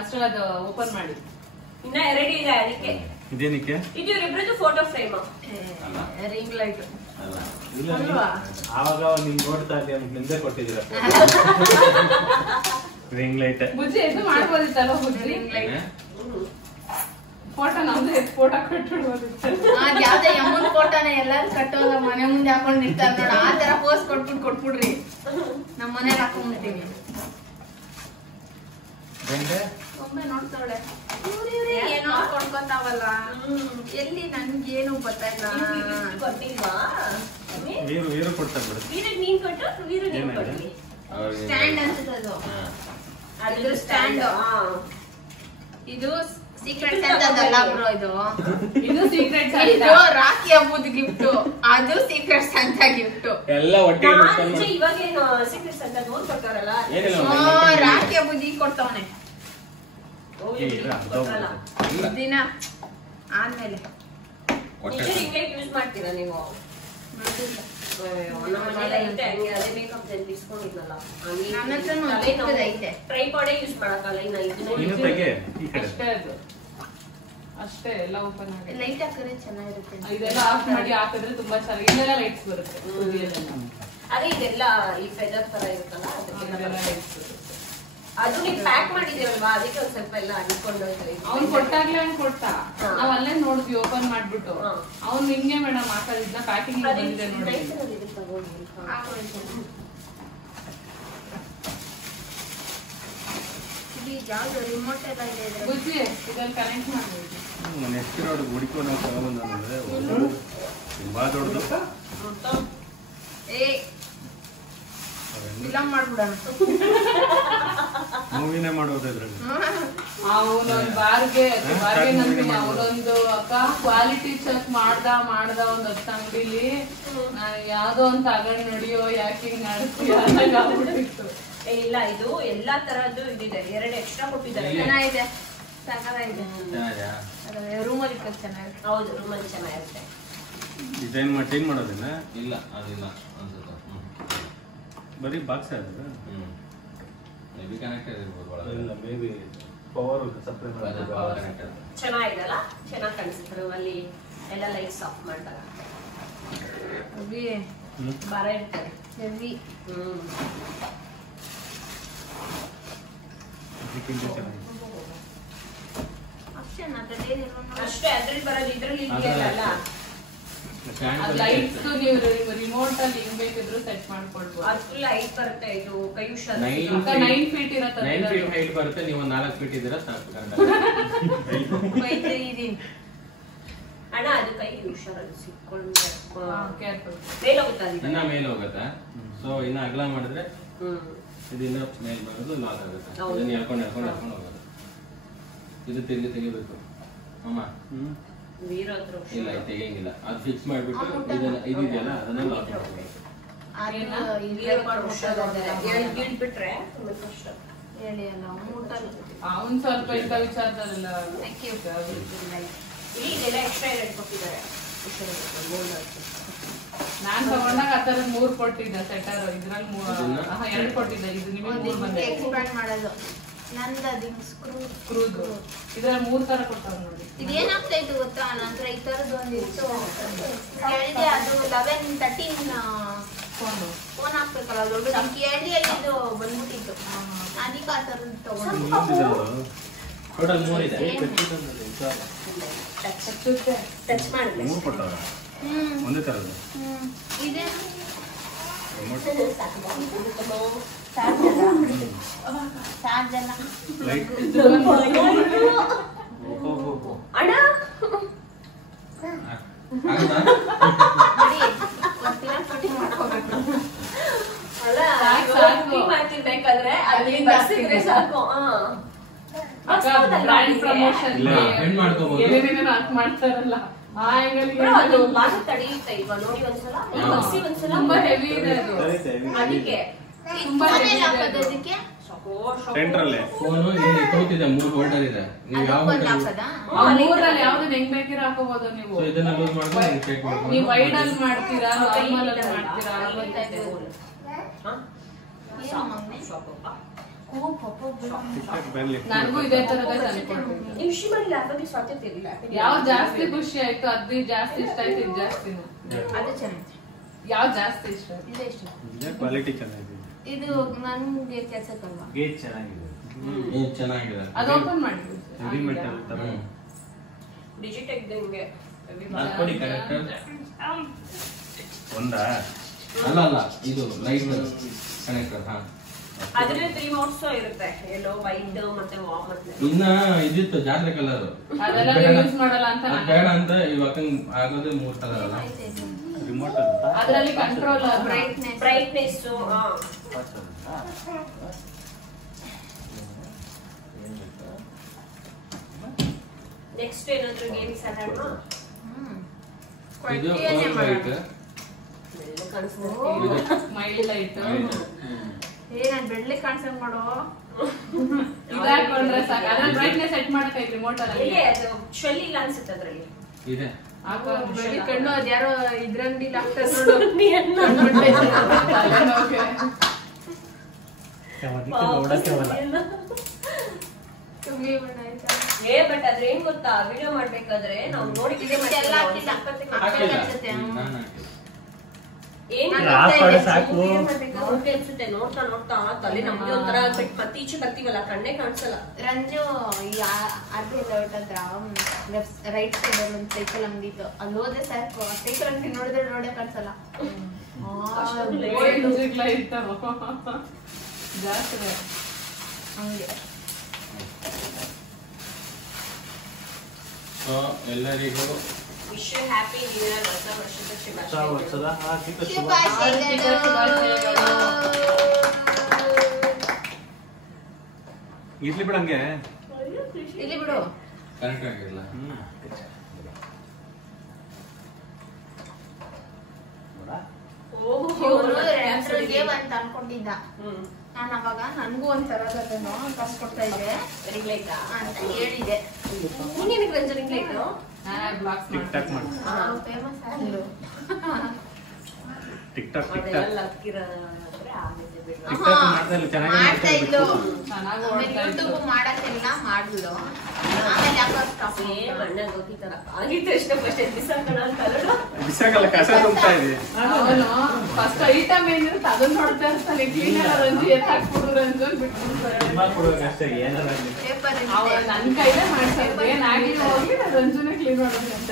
ಅಷ್ಟ್ರಲ್ಲಿ ಅದು ಓಪನ್ ಮಾಡಿ. ಇನ್ನ ಎರಡು ಇದೆ ಅದಕ್ಕೆ. ಇದೇನಕ್ಕೆ? ಇದು ಇಬ್ಬರದು ಫೋಟೋ ಫ್ರೇಮ್. ರಿಂಗ್ ಲೈಟ್ ಅಲ್ಲ, ಆವಾಗ ನಿಮ್ಗೆ ನೋಡ್ತಾ ಇದ್ದೆ ನಿಮ್ದೆ ಕೊಟ್ಟಿದ್ದೀರ ರಿಂಗ್ ಲೈಟ್. ಬುಜ್ಜಿ ಇದು ಮಾಡ್ಬೋದಿತ್ತಲ್ಲ ಬುಜ್ಜಿ? ಫೋಟೋ ನಮ್ದು ಫೋಟೋ ಕಟ್ಟಿಡ್ಬೋದಿತ್ತು. ಯಾವ್ದೇ ಯಮ್ಮನ್ ಫೋಟೋನ ಎಲ್ಲಾರು ಕಟ್ಟೋದ ಮನೆ ಮುಂದೆ ಹಾಕೊಂಡ್ ನಿಂತಾರ ನೋಡ, ಆ ತರ ಪೋಸ್ ಕೊಟ್ಬಿಡ್ರಿ. ನಮ್ ಮನೇಲಿ ಹಾಕೊಂಡ್ಬಿಡ್ತೀವಿ. ಒಮ್ಮೆ ನೋಡ್ತಾವಳೆ ಏನೋ ಕೊಂಡ್ಕೊತಾವಲ್ಲ, ಎಲ್ಲಿ ನನ್ಗೇನು ಗೊತ್ತಾಯ್ತಾ? ಕೊಟ್ಟಿಲ್ವಾ? ವೀರು ಕೊಡ್ತಾರೆ ಬಿಡು. ವೀರಿಗೆ ನೀನ್ ಕೊಟ್ಟು ವೀರು ನೀನ್ ಕೊಡ್ಲಿ. ಸ್ಟ್ಯಾಂಡ್ ಅನ್ಸುತ್ತದು. ಇದು ಸ್ಟ್ಯಾಂಡ್. ಇದು ಸೀಕ್ರೆಟ್ ಅಂತದಲ್ಲ ಬ್ರೋ. ಇದು ಸೀಕ್ರೆಟ್. ಇದು ರಾಖಿ ಹಬ್ಬದ ಗಿಫ್ಟ್, ಅದು ಸೀಕ್ರೆಟ್ ಅಂತ ಗಿಫ್ಟ್. ಎಲ್ಲ ಒಟ್ಟಿಗೆ ಇವಾಗೇನು ಸೀಕ್ರೆಟ್ಸ್ ಅಂತ ನೋಡ್ಕೊಡ್ತಾರಲ್ಲ, ರಾಖಿ ಹಬ್ಬದ ಈಗ ಕೊಡ್ತಾವನೆ ದಿನ ಆದ್ಮೇಲೆ. ಯೂಸ್ ಮಾಡ್ತೀರಾ ನೀವು? ಟ್ರೈಪಾಡೇ ಯೂಸ್ ಮಾಡಕ್ಕಲ್ಲ. ಅಷ್ಟೇ ಎಲ್ಲ ಓಪನ್ ಆಗಿ ಲೈಟ್ ಹಾಕಿದ್ರೆ ಚೆನ್ನಾಗಿರುತ್ತೆ. ಇದೆಲ್ಲ ಆಫ್ ಮಾಡಿ ಹಾಕಿದ್ರೆ ತುಂಬಾ ಚೆನ್ನಾಗಿ ಇದೆಲ್ಲ ಲೈಟ್ಸ್ ಬರುತ್ತೆ. ಅದೇ ಇದೆಲ್ಲ ಈ ಫೆದರ್ ತರ ಇರುತ್ತಲ್ಲ, ಅದೆಲ್ಲ ಲೈಟ್ಸ್ ಬರುತ್ತೆ. ಅದು ನೀವು ಪ್ಯಾಕ್ ಮಾಡಿದೇವಲ್ವಾ, ಅದಕ್ಕೆ ಒಂದ್ ಸ್ವಲ್ಪ ಎಲ್ಲ ಅನ್ಕೊಂಡು ಅವ್ನು ಕೊಟ್ಟಾಗ್ಲೇ ಅವ್ನು ಕೊಟ್ಟ. ನಾವ್ ಅಲ್ಲೇ ನೋಡಿದ್ವಿ ಓಪನ್ ಮಾಡ್ಬಿಟ್ಟು. ಅವ್ನು ಹಿಂಗೆ ಮೇಡಮ್ ಹಾಕೋದಿದ್ದ ಪ್ಯಾಕಿಂಗ್ ಬಂದಿದೆ ನೋಡಿ. ಯಾವ್ದು ರಿಮೋಟ್ ಎಲ್ಲ ಇದೆ ಬುಜ್ಜಿ ಇದ್ರಲ್ಲಿ ಕನೆಕ್ಟ್ ಮಾಡ್ಬೋದು. ನೆಕ್ಸ್ಟ್ ರೋಡ್ ಹುಡುಕೊಂಡು ತಗೊಂಡ್ಬಂದ್ರೆ ತುಂಬಾ ದೊಡ್ಡದು. ಫಿಲಂ ಮಾಡ್ಬಿಡೋಣ, ಮೂವಿನೇ ಮಾಡೋದು ಇದ್ರಲ್ಲಿ. ಅವನೊಂದ್ ಬಾರ್ಗೆ ನಂಬಿನಿ ಅವನೊಂದು ಅಕ್ಕ ಕ್ವಾಲಿಟಿ ಚೆಕ್ ಮಾಡ್ದ ಒಂದ್ 10 ಅಂಗಡಿಲಿ ಯಾವ್ದೋ ಒಂದ್ ತಗೊಂಡ್ ನಡಿಯೋ ಯಾಕೆ ಹಿಂಗ್ ಆಗ್ಬಿಟ್ಟಿತ್ತು. ಇಲ್ಲ, ಇದು ಎಲ್ಲಾ ತರದ್ದು ಇದಿದೆ. 2 ಎಕ್ಸ್ಟ್ರಾ ಕೊಟ್ಟಿದ್ದಾರೆ. ಚೆನ್ನಾಗಿದೆ, ಸಕ್ಕತ್ತಾಗಿದೆ. ರೂಮಲ್ಲಿ ಇಟ್ಕೊಂಡು ಚೆನ್ನಾಗಿರುತ್ತೆ. ಹೌದು, ರೂಮಲ್ಲಿ ಚೆನ್ನಾಗಿರುತ್ತೆ. ಡಿಸೈನ್ ಮಾಡಿ ಚೇಂಜ್ ಮಾಡೋದಿಲ್ಲ? ಇಲ್ಲ, ಅದಿಲ್ಲ ಅನ್ಸುತ್ತೆ. ಬರೀ ಬಾಕ್ಸ್ ಆದ್ರೆ ಮೇಬಿ ಕನೆಕ್ಟೆಡ್ ಇರ್ಬೋದು ಒಳಗೆ. ಇಲ್ಲ, maybe power supply power connected. ಚೆನ್ನಾಗಿದೆಲ್ಲ, ಚೆನ್ನಾಗಿ ಕಾಣಿಸುತ್ತೆ. ರೂಮಲ್ಲಿ ಎಲ್ಲ ಲೈಟ್ಸ್ ಆಫ್ ಮಾಡ್ತಾರೆ. ಬರ ಇರ್ತಾರೆ ಹೆವಿ. ಅಷ್ಟೇ, ಅದ್ರಲ್ಲಿ ಬರೋದು ಇದ್ರಲ್ಲಿ ಇದೆಯಲ್ಲ. ಲೈಟ್ಸ್ ನೀವು ರಿಮೋಟ್ ಅಲ್ಲಿ ಹೆಂಗ್ ಬೇಕಿದ್ರು ಸೆಟ್ ಮಾಡ್ಕೊಳ್ಬೋದು. ಅಷ್ಟು ಲೈಟ್ ಬರುತ್ತೆ. ಇದು ಕೈ ಹುಷಾರು. 9 ಫೀಟ್ ಇರುತ್ತೆ. 9 ಫೀಟ್ ಹೈಟ್ ಬರುತ್ತೆ. ನೀವು 4 ಫೀಟ್ ಇದ್ದೀರಾ ಸಾಕು. ಅಣ್ಣ ಅದು ಕೈ ಹುಷಾರಲ್ಲಿ ಸಿಕ್ಕೊಂಡು ಮೇಲೆ ಹೋಗುತ್ತಾ? ಇನ್ನ ಮೇಲೆ ಹೋಗುತ್ತಾ? ಸೊ ಇನ್ನ ಅಗಲ ಮಾಡಿದ್ರೆ ಇದನ್ನ ಮೇಲೆ ಬರೋದು ಲಾಕ್ ಆಗುತ್ತೆ. ಇದನ್ನ ಹೇಳ್ಕೊಂಡು ಹೋಗೋದು. ಇದು ತೆಗಿಬೇಕು ಅಮ್ಮ. ಇಲ್ಲ, ತೆಗಿಯಂಗಿಲ್ಲ. ಅದು ಫಿಕ್ಸ್ ಮಾಡ್ಬಿಟ್ಟು ಇದೆಯಲ್ಲ ಅದನ್ನ ಲಾಕ್ ಮಾಡ್ಬೇಕು. ಬಿಟ್ರೆ ತುಂಬಾ ಕಷ್ಟ. ಹೇಳಿ ಅಲ್ಲ ಅವ್ನ್ ಸ್ವಲ್ಪ ಇಂಥ ವಿಚಾರದಲ್ಲ ಇದೆಲ್ಲ ಎಕ್ಸ್ಟ್ರಾ 2 ಕೊಟ್ಟಿದ್ದಾರೆ. ನಾನ್ ತಗೊಂಡಾಗ ಆ ತರದ್ 3 ಕೊಟ್ಟಿದ್ದೆ ಸೆಟರ್, ಇದ್ರಲ್ಲಿ 2 ಕೊಟ್ಟಿದ್ದೆ. ಇದು ನಿಮಗೆ 3 ಬಂದಿದೆ. ಎಕ್ಸ್ಪ್ಯಾಂಡ್ ಮಾಡೋದು ನಂದು ಅದು ಸ್ಕ್ರೂದು ಇದ್ರಲ್ಲಿ 3 ತರ ಕೊಡ್ತಾರೆ ನೋಡಿ. ಇದೇನಾಗ್ತಾ ಇತ್ತು ಗೊತ್ತಾ, ನಂತರ ಈ ತರದ್ದು ಒಂದು ಇತ್ತು ಕೇಳಿದೆ, ಅದು 11-13 ಫೋನ್ ಹಾಕ್ಬೇಕಲ್ಲ ದೊಡ್ಡ ಕೇಳಿ ಇದು ಬಂದ್ಬಿಟ್ಟಿತ್ತು. ಅದಕ್ಕೆ ಆ ತರದ್ದು ತಗೊಂಡು ಟೋಟಲ್ 3 ಇದೆ. ಟಚ್ ಮಾಡಿದ್ರೆ ಒಂದೇ ತರದ್ದು ಇದೇನು ಚಾರ್ಜ್ ಎಲ್ಲ ಲೈಟ್ ಅಣ್ಣ ಮಾಡ್ತಿರ್ಬೇಕಾದ್ರೆ ಅಲ್ಲಿ ಬರ್ಸಿದ್ರೆ ಸಾಕು. ಬ್ರ್ಯಾಂಡ್ ಪ್ರಮೋಷನ್ ಮಾಡ್ತಾರಲ್ಲ ಆ ಅದು ಮಾತು ತಡೆಯುತ್ತೆ. ಈಗ ನೋಡಿ ಒಂದ್ಸಲ ಒಂದ್ಸಲ ತುಂಬಾ ಹೆವಿ ಇದೆ ಅದು. ಅದಕ್ಕೆ ತುಂಬಾ ಅದಕ್ಕೆ ಸೆಂಟ್ರಲ್ಲೇ ಫೋನು ಇಲ್ಲಿ ತೋತಿದೆ, 3 ಹೋಲ್ಡರ್ ಇದೆ. ನೀವು ಯಾವ ಮೂರಲ್ಲಿ ಯಾವ್ದನ್ನ ಹೆಂಗ್ ಬೇಕಿರ ಹಾಕೋಬಹುದು ನೀವು. ಇದನ್ನ ಲೂಸ್ ಮಾಡ್ಕೊಂಡು ಚೆಕ್ ಮಾಡ್ಕೊಂಡು ನೀವು ವೈಡ್ ಅಲ್ಲಿ ಮಾಡ್ತೀರಾ, ನಾರ್ಮಲ್ ಅಲ್ಲಿ ಮಾಡ್ತೀರಾ? ನನಗೂ ಇದೇ ತರದ ಯಾವ್ದು ಜಾಸ್ತಿ ಖುಷಿ ಆಯ್ತು, ಅದು ಜಾಸ್ತಿ ಇಷ್ಟ ಆಯ್ತು, ಇದು ಜಾಸ್ತಿನ ಅದು ಚೆನ್ನಾಗಿದೆ. ಯಾವ್ದು ಜಾಸ್ತಿ ಇಷ್ಟ? ಇದೆ ಇಷ್ಟ. ಕ್ವಾಲಿಟಿ ಚೆನ್ನಾಗಿದೆ. ಇದು ನನ್ಗೆ ಕೆಲ್ಸಕ್ಕಲ್ವಾ? ಗೇಜ್ ಚೆನ್ನಾಗಿದೆ. ಚೆನ್ನಾಗಿದೆ. ಅದು ಓಪನ್ ಮಾಡಿ ಹೆವಿ ಮೆಟಲ್ ತರ ಡಿಜಿಟೆಕ್ ದಂಗೆ ಹಾಕೊಳ್ಳಿ ಕನೆಕ್ಟರ್. ಒಂದಾ? ಅಲ್ಲ ಇದು ಲೈಟ್ ಕನೆಕ್ಟರ್. ಹಾ, ಅದ್ರಲ್ಲಿ 3 ಮೋಡ್ಸ್ ಇರುತ್ತೆ, ಎಲ್ಲೋ ವೈಟ್ ಮತ್ತೆ ಮತ್ತೆ ಇನ್ನ ಇದಿತ್ತು ಜಾತ್ರೆ ಕಲರ್, ಅದೆಲ್ಲ ಯೂಸ್ ಮಾಡಲ್ಲ ಅಂತ ನಾನು ಬೇಡ ಅಂತ ಇವಾಗ ಆಗೋದೇ 3 ಕಲರ್ ಅಲ್ಲ. ರಿಮೋಟ್ ಅದರಲ್ಲಿ ಕಂಟ್ರೋಲ್ ಬ್ರೈಟ್ನೆಸ್. ನೆಕ್ಸ್ಟ್ ಏನಾದ್ರು ಗೇಮ್ಸ್ ಆಡೋಣ. ಇದು ಲೈಟ್ ಮೈಲ್ಡ್ ಲೈಟ್. ನಾನ್ ಬೆಳ್ಳಿ ಕಾಣಿಸಂಗ್ ಮಾಡೋ ಇದಾಕೊಂಡ್ರೆ ಸಾಕು. ಅದ್ರ ಬ್ರೈಟ್ನೆಸ್ ಸೆಟ್ ಮಾಡಕ್ಕೆ ರಿಮೋಟ್ ಅಲ್ಲಿ ಇಲ್ಲಿ ಅದು ಶೆಲ್ ಇಲ್ಲ ಅನ್ಸುತ್ತೆ ಅದ್ರಲ್ಲಿ. ಇದೆ ಬೆಳ್ಳಿ ಕಣ್ಣು ಅದ್ಯಾರೋ ಇದ್ರಂಗಡಿ ಆಗ್ತದೆ ನೋಡು. ಬಟ್ ಅದ್ರ ಏನ್ ಗೊತ್ತಾ, ವಿಡಿಯೋ ಮಾಡ್ಬೇಕಾದ್ರೆ ನಾವು ನೋಡಿದ್ರೆ ಅನ್ಸುತ್ತೆ. ನೋಡ್ತಾ ನೋಡ್ತಾ ತಲೆ ನಮ್ಗೆ ಒಂಥರ ಆಗ್ಬಿಟ್ಟು ಮತ್ತೆ ಈಚೆ ಬರ್ತೀವಲ್ಲ, ಕಣ್ಣೇ ಕಾಣಿಸಲ್ಲ. ರಂಜು ಅರ್ಧ ರೈಟ್ ಸೈಡ್ ಒಂದು ಸೈಕಲ್ ಅಂಗಡಿ ಇತ್ತು, ಅಲ್ಲಿ ಹೋದ್ರೆ ಸಾಕು. ಸೈಕಲ್ ಅಂಗಡಿ ನೋಡಿದ್ರೆ ನೋಡೇ ಕಾಣಿಸಲ್ಲ. ಜಾಸ್ತಿ ಹಂಗೆ ಎಲ್ಲರಿಗೂ ವಿಶ್ ಹ್ಯಾಪಿ ನ್ಯೂ ಇಯರ್, ಹೊಸ ವರ್ಷದ ವರ್ಷದ ಹಾರ್ದಿಕ ಇರ್ಲಿ ಬಿಡಂಗೆ ಇಲ್ಲಿ ಬಿಡು. ಕರೆಕ್ಟ್ ಆಗಿರಲ್ಲ. ಗೇಮ್ ಅಂತ ಅನ್ಕೊಂಡಿದ್ದ ನಾನು. ಅವಾಗ ನನ್ಗೂ ಒಂಥರ ಕಾಸು ಕೊಡ್ತಾ ಇದ್ದೆ ರಿಂಗ್ ಲೈಟ್ ಅಂತ ಹೇಳಿದೆ. ನೀನೇನಕ್ಕೆ ರಂಜ ರಿಂಗ್ ಲೈಟ್ ಟಿಕ್ ಟಾಕ್ ಮಾಡಿ. ಫೇಮಸ್ ಆದ್ರು ಟಿಕ್ ಟಾಕ್ ಅದೆಲ್ಲ ಹತ್ತಿರ ಆಗಿದೆ. ಟಿಕ್ ಟಾಕ್ ಮಾಡ್ತಾ ಇಲ್ಲ, ಚೆನ್ನಾಗಿ ಮಾಡ್ತಾ ಇದ್ಲು. ಚೆನ್ನಾಗಿ ಆಮೇಲೆ ಯೂಟ್ಯೂಬ್ ಮಾಡಕ್ಕೆಲ್ಲ ಮಾಡ್ಲು. ಆಮೇಲೆ ಯಾಕೋ ಸ್ಟಾಪ್. ಸೇಮ್ ಅಣ್ಣ ಗೋಪಿ ತರ ಆಗಿತ್ತು. ಎಷ್ಟು ಫಸ್ಟ್ ಬಿಸಾಕಣ ಅಂತ ಬಿಸಾಕಲ್ಲ, ಕಸ ತುಂಬ್ತಾ ಇದೆ. ಅವನು ಫಸ್ಟ್ ಐಟಮ್ ಏನಿರುತ್ತೆ ಅದನ್ನ ನೋಡ್ತಾ ಇರ್ತಾನೆ. ಕ್ಲೀನರ್ ರಂಜು ಎತ್ತ ಹಾಕ್ಬಿಡು ರಂಜು ಅಂತ ಬಿಟ್ಬಿಡ್ತಾರೆ. ಅಷ್ಟೇ ಏನಾರ ಪೇಪರ್ ನನ್ ಕೈಲೇ ಮಾಡ್ತಾರೆ. ಏನಾಗಿ ಹೋಗಿ ರಂಜುನೇ ಕ್ಲೀನ್ ಮಾಡೋದು ಅಂತ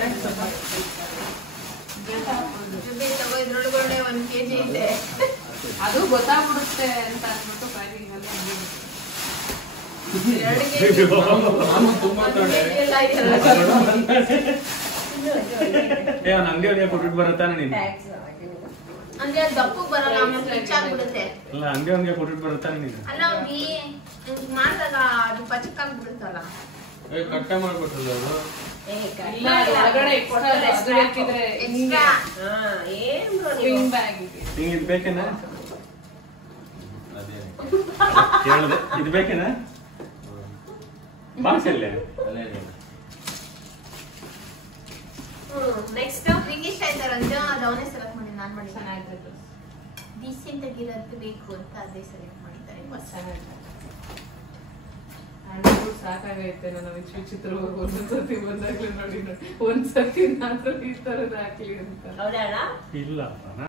ತಗೋ, ಇದ್ರೊಳಗಡೆ 1 kg ಇದೆ. ಅದು ಗೊತ್ತಾಗ್ಬಿಡುತ್ತೆ ಅಂತ ಅಂದ್ಬಿಟ್ಟು ಪ್ಯಾಕಿಂಗ್ ಅಲ್ಲಿ 2 kg ನಾನು ತುಂಬಾ ತೊಡೆ ಅಂಗಡಿ ಕೊಟ್ಬಿಟ್ಟು ಬರುತ್ತಾನೆ ನೀನು. ಅಂದ್ರೆ ಅದು ದಪ್ಪಕ್ಕೆ ಬರಲ್ಲ, ಆಮೇಲೆ ರಿಚ್ ಆಗ್ಬಿಡುತ್ತೆ. ಅಲ್ಲ ಅಂಗಡಿ ಕೊಟ್ಬಿಟ್ಟು ಬರುತ್ತಾನೆ ನೀನು. ಅಲ್ಲ ಅವ್ನಿಗೆ ಮಾಡಿದಾಗ ಅದು ಪಚಕ್ಕಾಗ್ಬಿಡುತ್ತಲ್ಲ. ಕಟ್ಟ ಮಾಡ್ಬಿಟ್ರಲ್ಲ ಅವರು. ಇಲ್ಲ ಒಳಗಡೆ ಎಕ್ಸ್ಟ್ರಾ ಹಾಕಿದ್ರೆ ಎಕ್ಸ್ಟ್ರಾ ಏನ್ ಸ್ವಿಂಗ್ ಬ್ಯಾಗ್ ಇದೆ. ನಿಂಗೆ ಇದು ಬೇಕೇನಾ? ಅದೇ ಕೇಳಿದೆ ಇದು ಬೇಕೇನಾ ಬಾಕ್ಸ್ ಅಲ್ಲೇ ನೆಕ್ಸ್ಟ್ ನಿಂಗೆ ಇಷ್ಟ ಆಯ್ತಾ ರಂಜು? ಅದು ಅವನೇ ಸೆಲೆಕ್ಟ್ ಮಾಡಿ ನಾನು ಮಾಡಿ ಚೆನ್ನಾಗಿತ್ತು ಡೀಸೆಂಟ್ ಆಗಿರೋದು ಬೇಕು ಅಂತ ಅದೇ ಸೆಲೆಕ್ಟ್ ಮಾಡಿದ್ದಾರೆ. ಚೆನ್ನಾಗಿತ್ತು. ಸಾಕಾಗೈತೆ ನನ್ನ ವಿಚಿತ್ರ ಒಂದ್ಸತಿ ಬಂದಾಗ್ಲೂ ನೋಡಿ ಒಂದ್ಸತಿ ನಾನು ಈ ತರದ್ ಹಾಕ್ಲಿ ಅಂತ. ಹೌದಾ? ಇಲ್ಲ